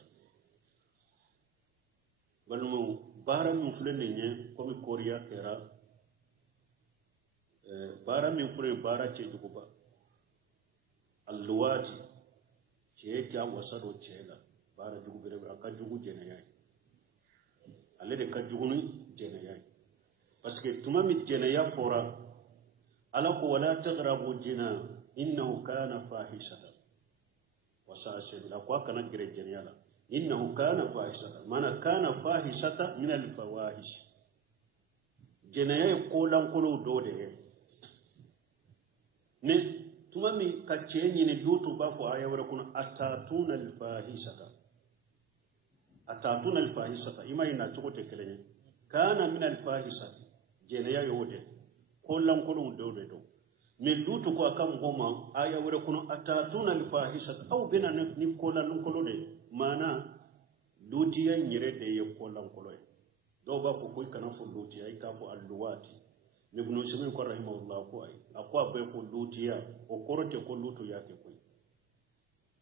balmu bara mu fulene nye komi korea kera bara min fure bara ce juguba alluwati ce kya wasado cela bara jugubere aka jugu jena yayi alle de ka jugunu jena yayi parce que tuma mi jena ya fora ala ko wala taghrabu jina innahu kana fahishatan wa sa'asila ko kana gire jena yala innahu kana fahishatan mana kana fahishatan min al fawahish jena yayi ko lan ko do de ne tuma mi ka cenyi ne lutu ba fo aya wara kuna atatuna alfahisata ima ina chokote kelenya kana min alfahisati jene ya yode ko lan ko dum do do me lutu ko akam goma aya wara kuna atatuna alfahisata aw bina ni ko lan ko de mana luti ya nyire de ye ko lan ko do ba fo ko kana fo luti ay ka fo alluwati ne bunu simin ko rahimahullah ko ay akwa be fo lutiya o korote ko lutu yake ko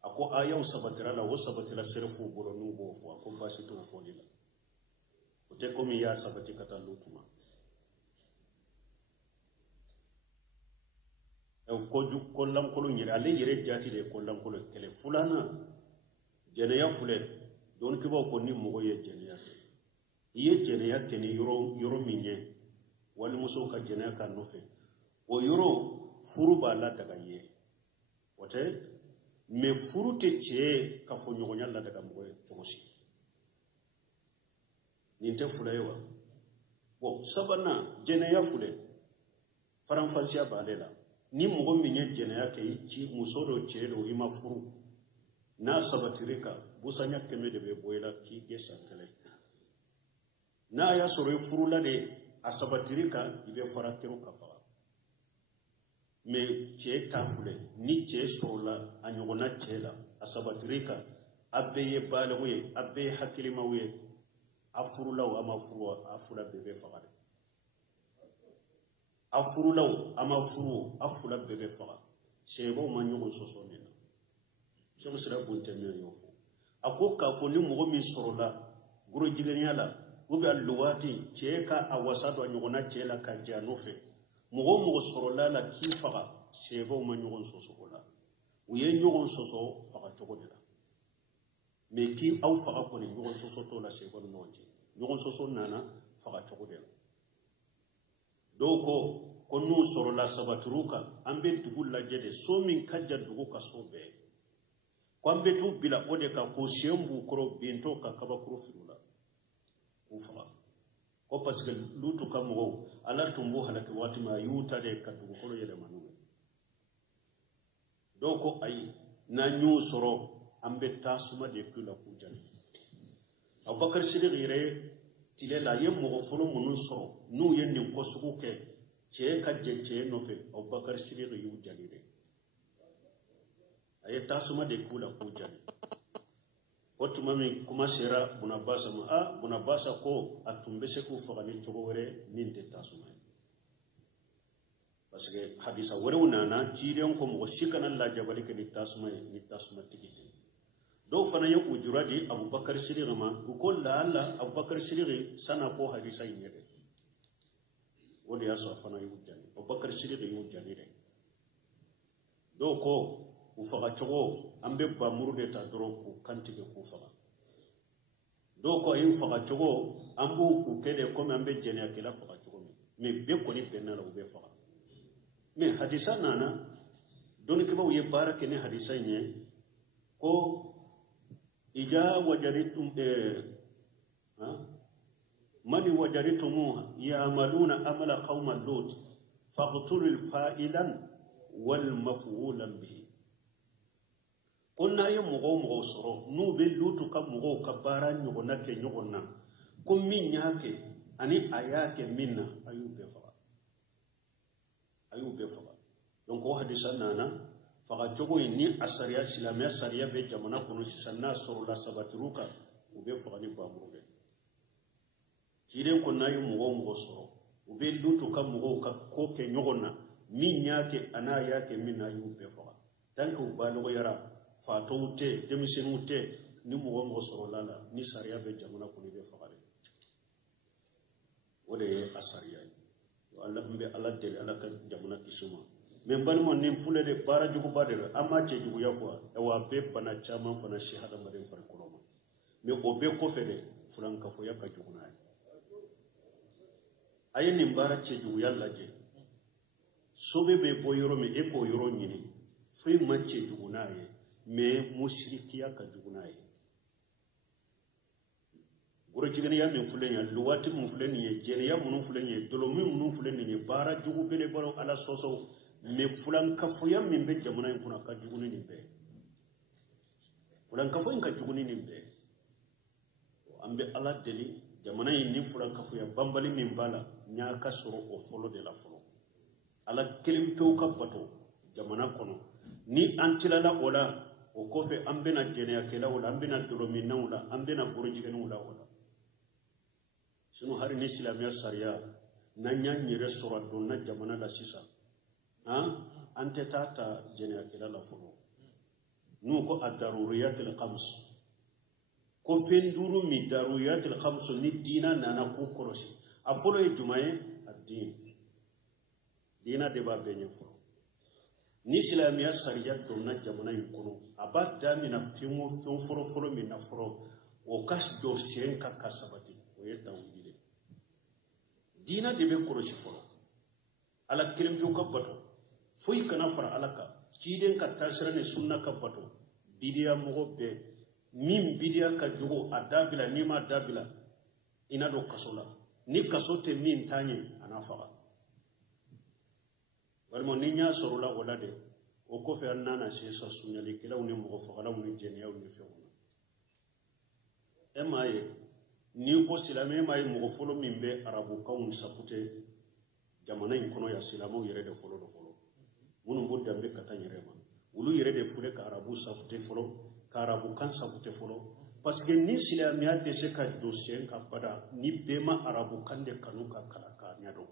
ako ayaw sabatira la wo sabatira serfu bolo nugo fo ako basi to fo dila o te komi ya sabati kata lutuma e ko ju kollam kolo nyira ale yere jati de kollam kolo kele fulana jeneya fule don kibo ko ni mogo ye jeneya iye jeneya ke ni yoro minye wali muso ka jeneya ka nofe o yoro furu ba la daga ye wote me furu te che ka fo nyogo nyalla daga mogo ye togosi ninte fule wa bo sabana jeneya fule faranfasiya balela ni mogo minye jeneya ke ci muso do che do ima furu na sabatirika busanya keme de be boyla ki gesa kale na ya soro furula de asabatirika ibe farakero kafara me che tafule ni che sola anyogona chela asabatirika abeye balwe abe hakilima we afurula wa amafuru afula bebe fagare afurula amafuru afula bebe fagare shebo manyogo soso nena shebo sira bunte me yofo ako ka fo ni mogo mi sorola guro jigenya la ube alluwati cheka awasado anyogona chela ka janofe mogo sorola la ki faga shebo manyogo soso kola uye nyogo soso faga chogodela me ki aw faga ko ni nyogo soso to la shebo nonje nyogo soso nana faga chogodela doko konu sorola sabaturuka ambe dugulla jede so min kajja dugu ka sobe kwambe tu bila ode ka ko shembu koro bento ka kaba koro firula ufa ko parce que lutu kam wo ala tumbu halaki wati ma yuta de ka dugu koro yele manu doko ay na nyu soro ambe tasuma de kula kujani abakar shirire tilela yem mo folo munun soro nu yenni ko sukuke che ka je no fe abakar shirire yu jalire aye tasuma de kula kujani otu mami kuma sera bunabasa ma bunabasa ko atumbese ku fagani togore ninte tasuma parce que hadisa werunana jiren ko mo shikana la jabali ke ni tasuma tigiti do fana ya ujuradi abubakar shiriri ma ko la alla abubakar shiriri sana ko hadisa yede wodi ya so fana yu jani abubakar shiriri yu jani de do ko ufaga chogo ambe ba murde ta doro ku kantige ku faga do ko yin faga chogo ambu ku kede ko ambe jeni akela faga chogo me be ko ni benna la ube faga me hadisa nana doni ke ba uye barake ne hadisa nye ko ija wajaritum mani wajaritum ya'maluna amala qauman lut faqtulul fa'ilan wal maf'ulan bihi konna ye mogo soro nu be lutu ka mogo ka bara nyogo na ke nyogo na ko min yake ani ayake minna ayube faga donc o hadisa nana faga jogo ni asariya islamia sariya be jamana kono sisanna soro la sabatiruka ube faga ni bamuru be kire konna ye mogo soro ube lutu ka mogo ka ko ke nyogo na min yake ana yake minna ayube faga tanko balo yara fatowte demisenute ni mogo soro lala ni sariya be jamana ko ni be fagale wode asariya yo Allah mbe Allah de Allah ka jamana kisuma men balmo nim fule de bara jugo badere amma ce jugo yafwa e wa be bana chama fana shahada maden far koloma me o be ko fede fulan ka fo yakka jugo na ayen nim bara ce jugo yalla je sobe be boyoro me e ko yoro nyini fe macce jugo na ye me mushrikiya ka jugunaye goro jigani ya min fulenya luwati mun fuleni ye jeriya mun fuleni ye dolomi mun fuleni ye bara jugu bele baro ala soso me fulan kafuya min be jamana en kuna ka juguni ni be fulan kafuya ka juguni ni be ambe ala deli jamana yin ni fulan kafuya bambali min bala nya ka soro o folo de la folo ala kelim to ka bato jamana kono ni antilala ola o kofe ambena jene akela wala ambena dolomi na wala ambena buruji gani wala sunu hari ni islamia sariya na nyanyi restaurant don na jamana la sisa ante tata jene akela la fulo nuko ad-daruriyatil khams ko fenduru mi daruriyatil khams ni dina nana ko korosi afolo e jumaye ad-din dina de ba benye fo ni islamiya sariya donna jamana in kono abadda mina fimo foro mina foro o kas do shen ka kasabati o yetta wudile dina de be korosi fo ala kirim do ka bato foy kana fara alaka kiden ka tasirane sunna ka bato bidiya mogo be min bidiya ka jogo adabila ni ma dabila ina do kasola ni kasote min tanye anafaga walmo ni nya sorola wala de o ko fe annana shesa sunyali kila uni mogo fagala uni jeniya uni fewuna emaye ni ko silame may mogo folo min be arabu kawun sapute jamana in kono ya silamo yere de folo do folo munum bo dambe kata nyerema ulu yere de fule ka arabu sapute folo ka arabu kan sapute folo parce que ni silamiya de se ka dossier ka bada ni bema arabu kan de kanu ka kala ka nyado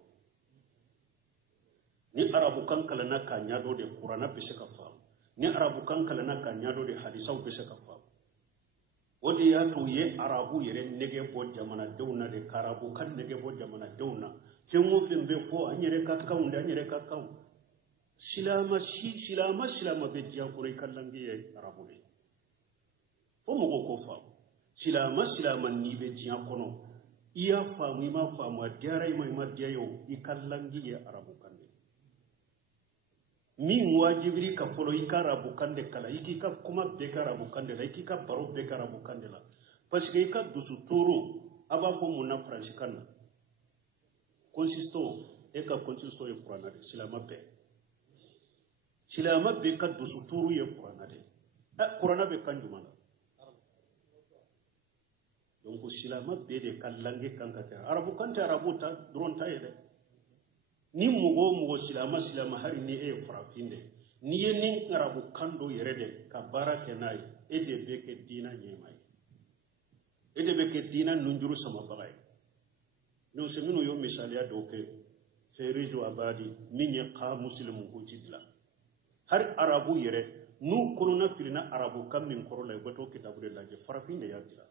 ni arabu kan kala na ka nyado de qur'ana be se ka fa ni arabu kan kala na ka nyado de hadisaw be se ka fa wodi ya to ye arabu yere nege bo jamana dewna de karabu kan nege bo jamana dewna fengo fembe fo anyere ka kaunde anyere ka kaw silama be jiya kure kallangi ye arabu de fo mo ko fa silama ni be jiya kono iya fa mu ma fa mu diara ma diya yo ikallangi ye arabu kan min wajibiri ka folo ikarabu kande kala ikika kuma be karabu kande la ikika baro be karabu kande la parce que ika dusu toro aba fo mona franci kana consisto e qur'ana de silama be ka dusu toro ye qur'ana de qur'ana be kanjuma la donc silama be de kallange kankata arabu kante arabu ta dron ta yede ni mugo silama hari ni e farafinde ni ye nin arabu kando yerede ka barake nay e de beke dina nyemay e de beke dina nunjuru sama bagay no semino yo misaliya doke ferijo abadi minye qa muslimu ko jidla har arabu yere nu korona filina arabu kam min korola e goto kitabu de laje farafinde yadila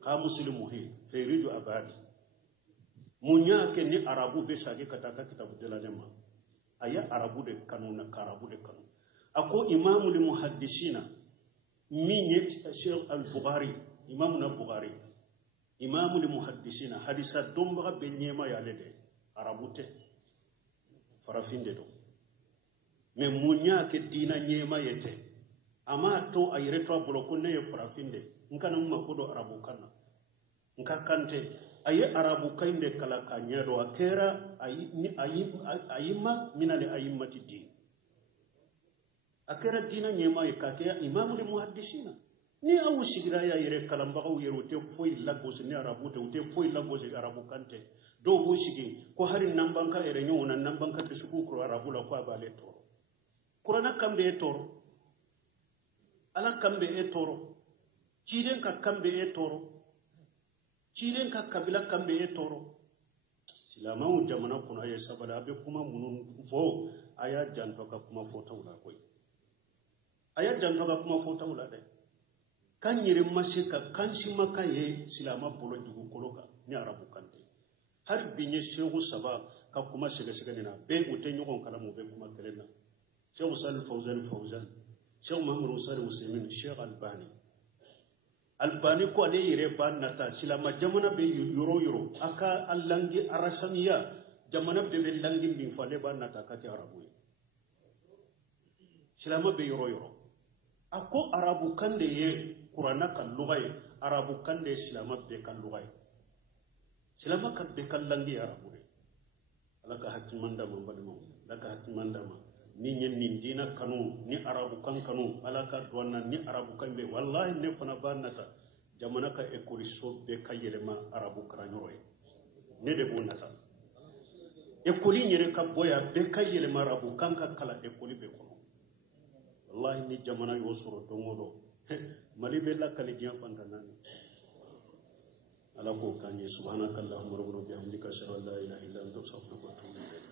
qa muslimu he ferijo abadi munya ke ni arabu be sage kataka kitabu de la nema aya arabu de kanuna karabu de kanu ako imamu li muhaddisina minye Sheikh al-Bukhari imamu li muhaddisina hadisa domba be nyema ya lede arabu te farafinde do me munya ke dina nyema yete ama to ayre to boloko ne ye farafinde nkana mma kodo arabu kana nkakante aye arabu kainde kala kanyado akera ayima minale ayimmati din akera dina nyema yakake imamu li muhaddisina ni awu sigira ya yere kalamba ko yero te foy lagos ni arabu te foy lagos arabu kante do bo sigi ko hari nambanka ere nyona nambanka de suku ko arabu la ko abale toro qur'ana kambe e toro ala kambe e toro kiden ka kambe e toro kilen ka kabila kambe e toro silamaw jamana kono ay sabala be kuma munun fo aya janto ka kuma fo tawla koy aya janto ka kuma fo tawla de kan yire masika kan shimaka ye silama bolo dugu koloka ni arabu kante har binye shehu saba ka kuma shiga na be ute nyogon kala mo be kuma kelena shehu sal fawzan shehu mahmud usari muslimin sheikh albani ko ale yere ban nata silama jamana be yoro aka allangi arasamiya jamana be langi min fale ban nata ka arabu silama be yoro ako arabu kande ye qur'ana kan lugay arabu kande silama be kan lugay silama ka be kan langi arabu alaka hakimanda mo balimo alaka hakimanda ma ni nyen ni dina kanu ni arabu kan kanu alaka duwana ni arabu kan be wallahi ne fana banata jamana ka ekoli sobbe kayelema arabu karanyoro ne de bonata ekoli nyere ka boya be kayelema arabu kan ka kala ekoli be kono wallahi ni jamana yo soro dongodo mali be la kali dian fandanani ala ko kanye subhanakallahumma rabbana bihamdika ashhadu an la ilaha illa anta astaghfiruka wa atubu ilayk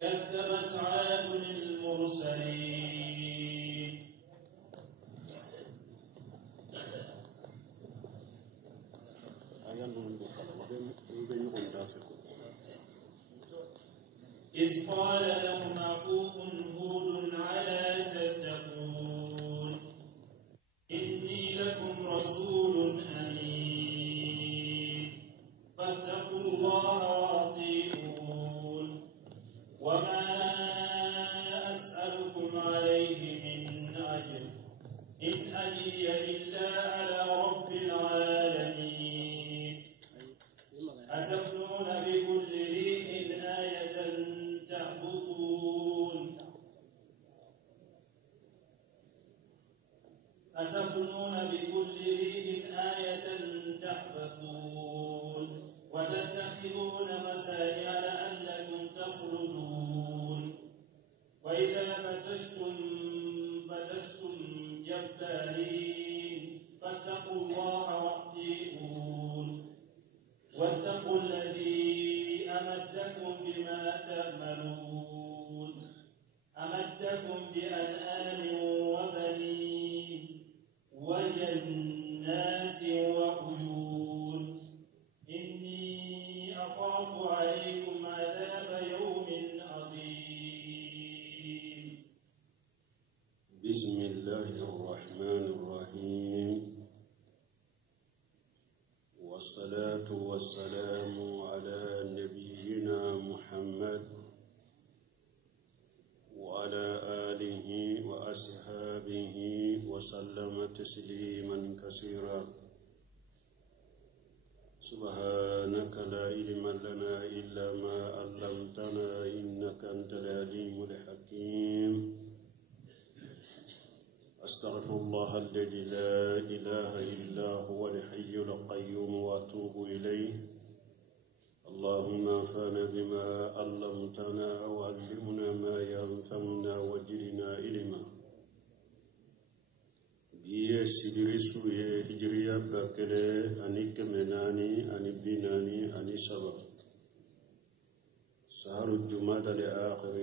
كذبت عاد المرسلين إذ قال لهم أخوهم هود ألا تتقون إني لكم رسول أمين فاتقوا الله وأطيعون وما أسألكم عليه من أجر إن أجري إلا على رب العالمين أتبنون بكل ريح آية تعبثون أتبنون بكل ريح آية تعبثون وتتخذون مساجد لعلكم تخلدون وإذا بتشتم جبارين فاتقوا الله وأطيعون واتقوا الذي أمدكم بما تأملون أمدكم بأنعام وبنين وجنات وعيون إني أخاف عليكم عذاب يوم عظيم. بسم الله الرحمن الرحيم والصلاة والسلام على نبينا محمد وعلى آله وأصحابه وسلم تسليما كثيرا. سبحانك لا علم لنا إلا ما علمتنا إنك أنت العليم الحكيم. أستغفر الله الذي لا إله إلا هو الحي القيوم وأتوب إليه. اللهم انفعنا بما علمتنا وعلمنا ما ينفعنا وزدنا علما. بيه سيدرسو هجريا باكله أني كمناني أني بيناني أني سبب سهر الجماد الآخر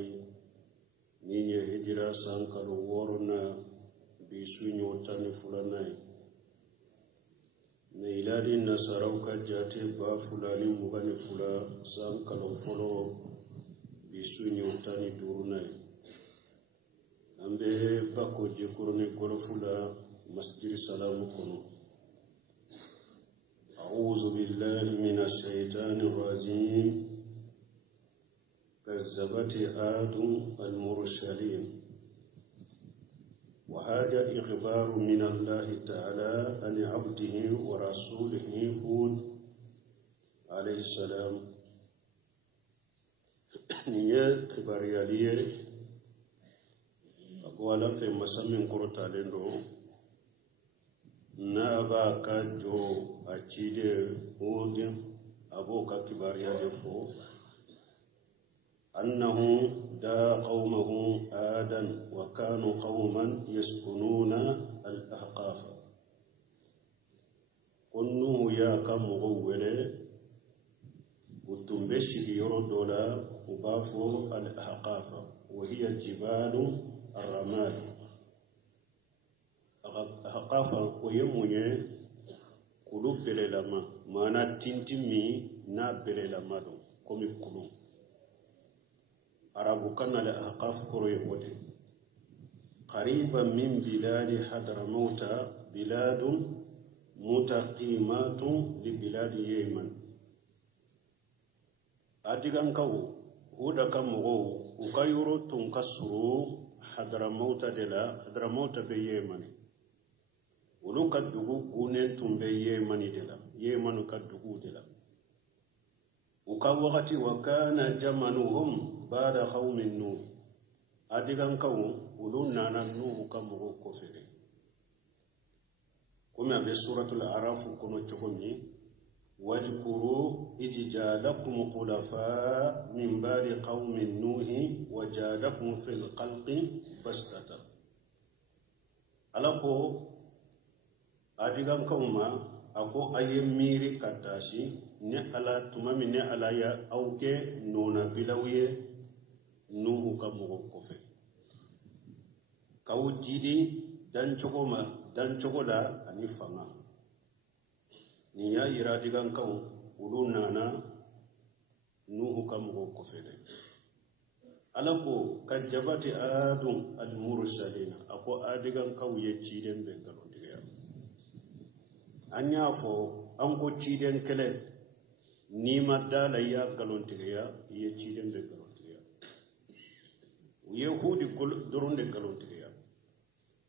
نيني هجرا سانكر ورنا بيسوني تاني فلاناي نيلادي نصاروكا جاتي با فلاني مغاني فلا سانكالو فلو بيسوني تاني دورناي أمبي باكو جيكورني كولو فلا مسجد سلامكم. أعوذ بالله من الشيطان الرجيم. كذبت عاد المرسلين. وهذا إخبار من الله تعالى عن عبده ورسوله هود عليه السلام. نية خبار ياليه أقوالا في مسامين كورتا لندو نابا كاجو أجيد هود أبوكا كبار ياليه أنه دا قومه آدا وكانوا قوما يسكنون الأحقاف. قنوه يا كم غولي وتنبشر يردولا وبافو الأحقاف وهي الجبال الرمال. أحقاف ويموني قلوب بللما مانا تنتمي نا بللما دو كمي قلوب arabu kana la ahqaf koro yebote qariban min biladi hadramauta biladun mutaqimatun li biladi yemen. Adigan kawo huda kamugo ukayuro tunkasuru hadramauta be yemen ulu kaddugu gunen tumbe yemani dela yemanu kaddugu dela uka wakati wakana jamanuhum bada qaumin nuh. Adigan kawo ulu nana nuh kamugo kofere kuma be suratul araf kono chokomi wajkuru ijjalakum khulafa min ba'di qaumin nuh wajadakum fil khalqi bastata. Alako adigan kauma ako aye miri katashi ne ala tumami ne ala ya auke nona bilawiye nuhu ka mogo kofe kawu jidi dan chogo da ani fanga ni ya ira digan kawu ulu nana nuhu ka mogo kofe de alako kajabati adun al-mursalina ako adigan kawu ye ciden be galon diga anya fo an ko ciden kele ni madala ya galon diga ye ciden be galon diga yehudi durunde galon diga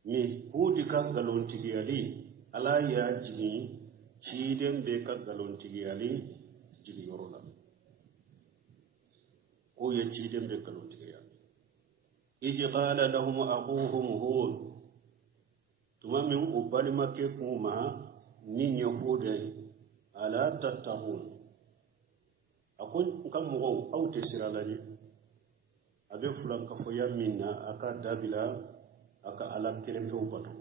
mi hudi ka galon diga li ala ya jigi ciden be ka galon diga li jigi yorola ko ye ciden be galon diga إذ قال لهم أخوهم هود ثم من أبال مكيكوما من يهود ألا تتقون أقول كم مغو أو تسير لني أبي فلان كفويا منا أكا دابلا أكا على كلمة وبطو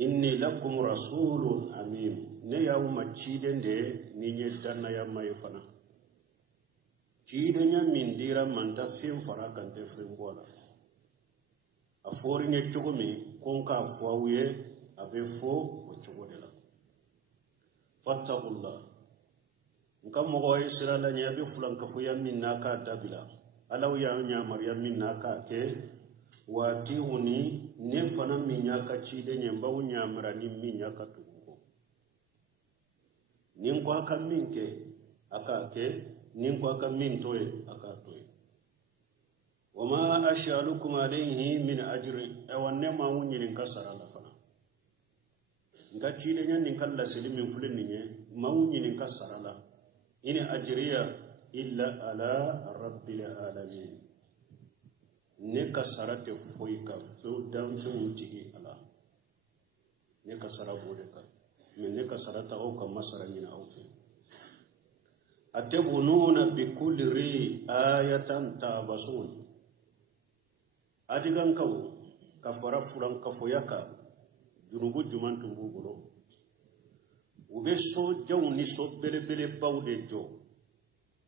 إني لكم رسول أمين نياو مجيدن دي نيجدنا يا ما يفنا cide nya min dira manta fim fara kan te fim bola a fori ne chugumi kon ka fawuye abe fo o chugodela fattaqullah ngam mo goy sirala nya be fulan ka fu yamin naka dabila alaw ya nya maryam min naka ke wati uni ne fana min nya ka cide nya bawu nya marani min nya ka tuko nin ko kan min ke aka ke nin ko aka min toye aka toye wama ashalukum alayhi min ajri awanne ma wunyin kasara la fana ngati de nyan kala selimin fulin ni ma wunyin kasara la in ajriya illa ala rabbil alamin ne kasara te foy ka so dam so wutigi ala ne kasara bode ka men ne kasara ta o ka masara ni na awfi atebununa bikulli ri ayatan tabasun adigan kaw kafara furan kafoyaka junubu juman tumbu bolo ube so jawni so bele bawde jo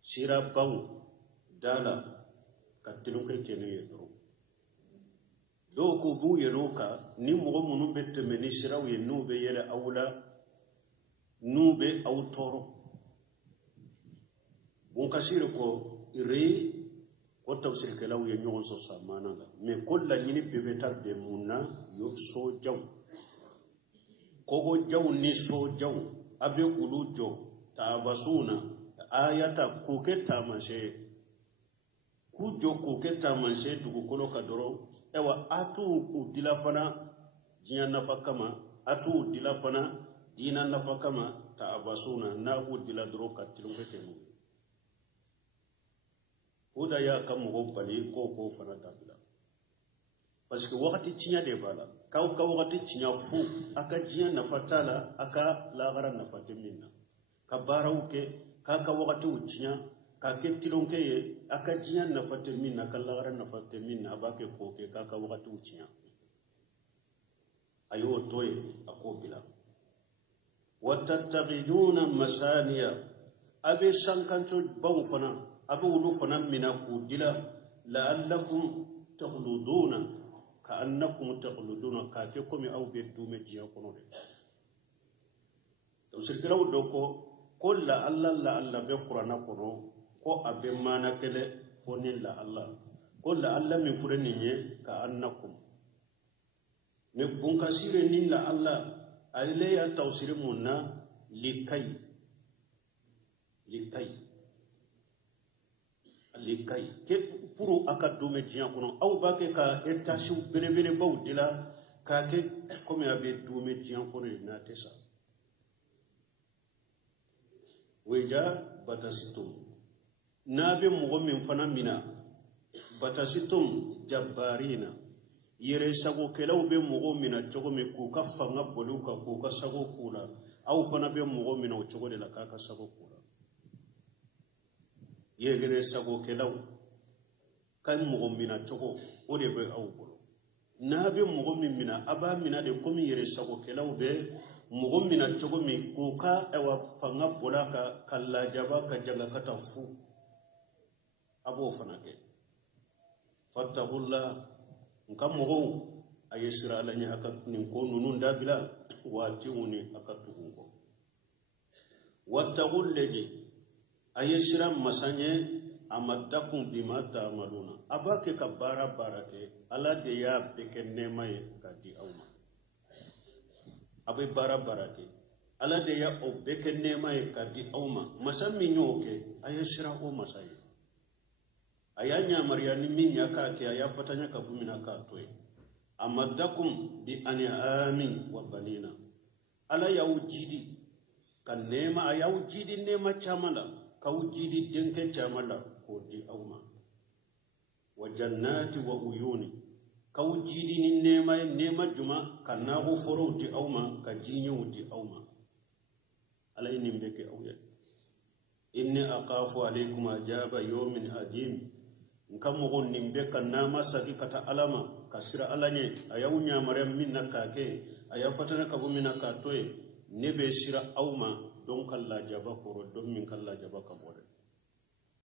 sira baw dala katilunke kene yedro do ko bu yeloka ni mo munu bette meni siraw ye nube yele awla nube awtoro bon kasir ko ire ko tafsir kalaw ye nyon so samana la me kolla nyini bebe tabbe munna yo so jaw ko go jaw ni so jaw abe ulujo tabasuna ayata ko ketta manse ku jo ko ketta manse dugu kolo kadoro ewa atu udila fana jinya nafakama atu udila fana dina nafakama tabasuna na udila doro katilunge temu oda ya kam mo bali ko fana dabila parce que wakati tinya de bala ka wakati tinya fu aka jiya na fatala aka lagara na fatimina ka barawke ka wakati utinya ka ketilonke ye aka jiya na fatimina ka lagara na fatimina abake ko ke ka wakati utinya ayo toye akobila watattaqiduna masaniya abe sankanto bawu fana abu wulu fana mina ku dila la'allakum taqluduna ka'annakum taqluduna ka ke komi aw be dume jiya kono de to sirkiraw do ko la Allah be qur'ana kono ko abe mana kele foni la Allah ko la Allah min fureni nye ka'annakum me bun kasire nin la Allah ayle ya tawsir munna likai ke puru aka dume jiya kono aw ba ke ka etashu bele baw dila ka ke comme abe dume jiya kono na tesa weja batasitum nabe mugo min fana mina batasitum jabbarina yere sago kelaw be mugo mina jogo me ku ka fanga bolu ka ku ka sago kula aw fana be mugo mina o jogo de la ka sago kula yegere sago kelaw kan mugo mina jogo o de be aw bolo nabe mogo min mina aba mina de komi yere sago kelaw be mogo mina cogo mi ko ka ewa fanga bola ka kala jaba ka janga kata fu abo fana ke fattaqullah nka mogo ayesira alanya aka nin ko nunun dabila wati woni aka tugungo wattaqul ladhi ayesira masanye amaddakum bima ta'maluna abake ka bara barake ala de ya beke nemay kadi awma abe bara barake ala de ya o beke nemay kadi awma masami nyoke ayesira o masaye ayanya maryani min yaka ke aya fatanya ka bumina ka toy amaddakum bi amin wa banina ala ya wujidi kan nema aya wujidi nema chamala ka wujidi denke chamala ko di awma wa jannati wa uyuni ka wujidi ni nema juma kanna go foro di awma ka jinyo di awma ala ni mbeke awya inni aqafu alaykum ajaba yawmin adim nkam mo nimbe kanna masaki kata alama kasira alanye ayawunya maryam minna kake ayafatana ka bumina ka toy nebe sira awma don kalla jaba ko don min kalla jaba ka bode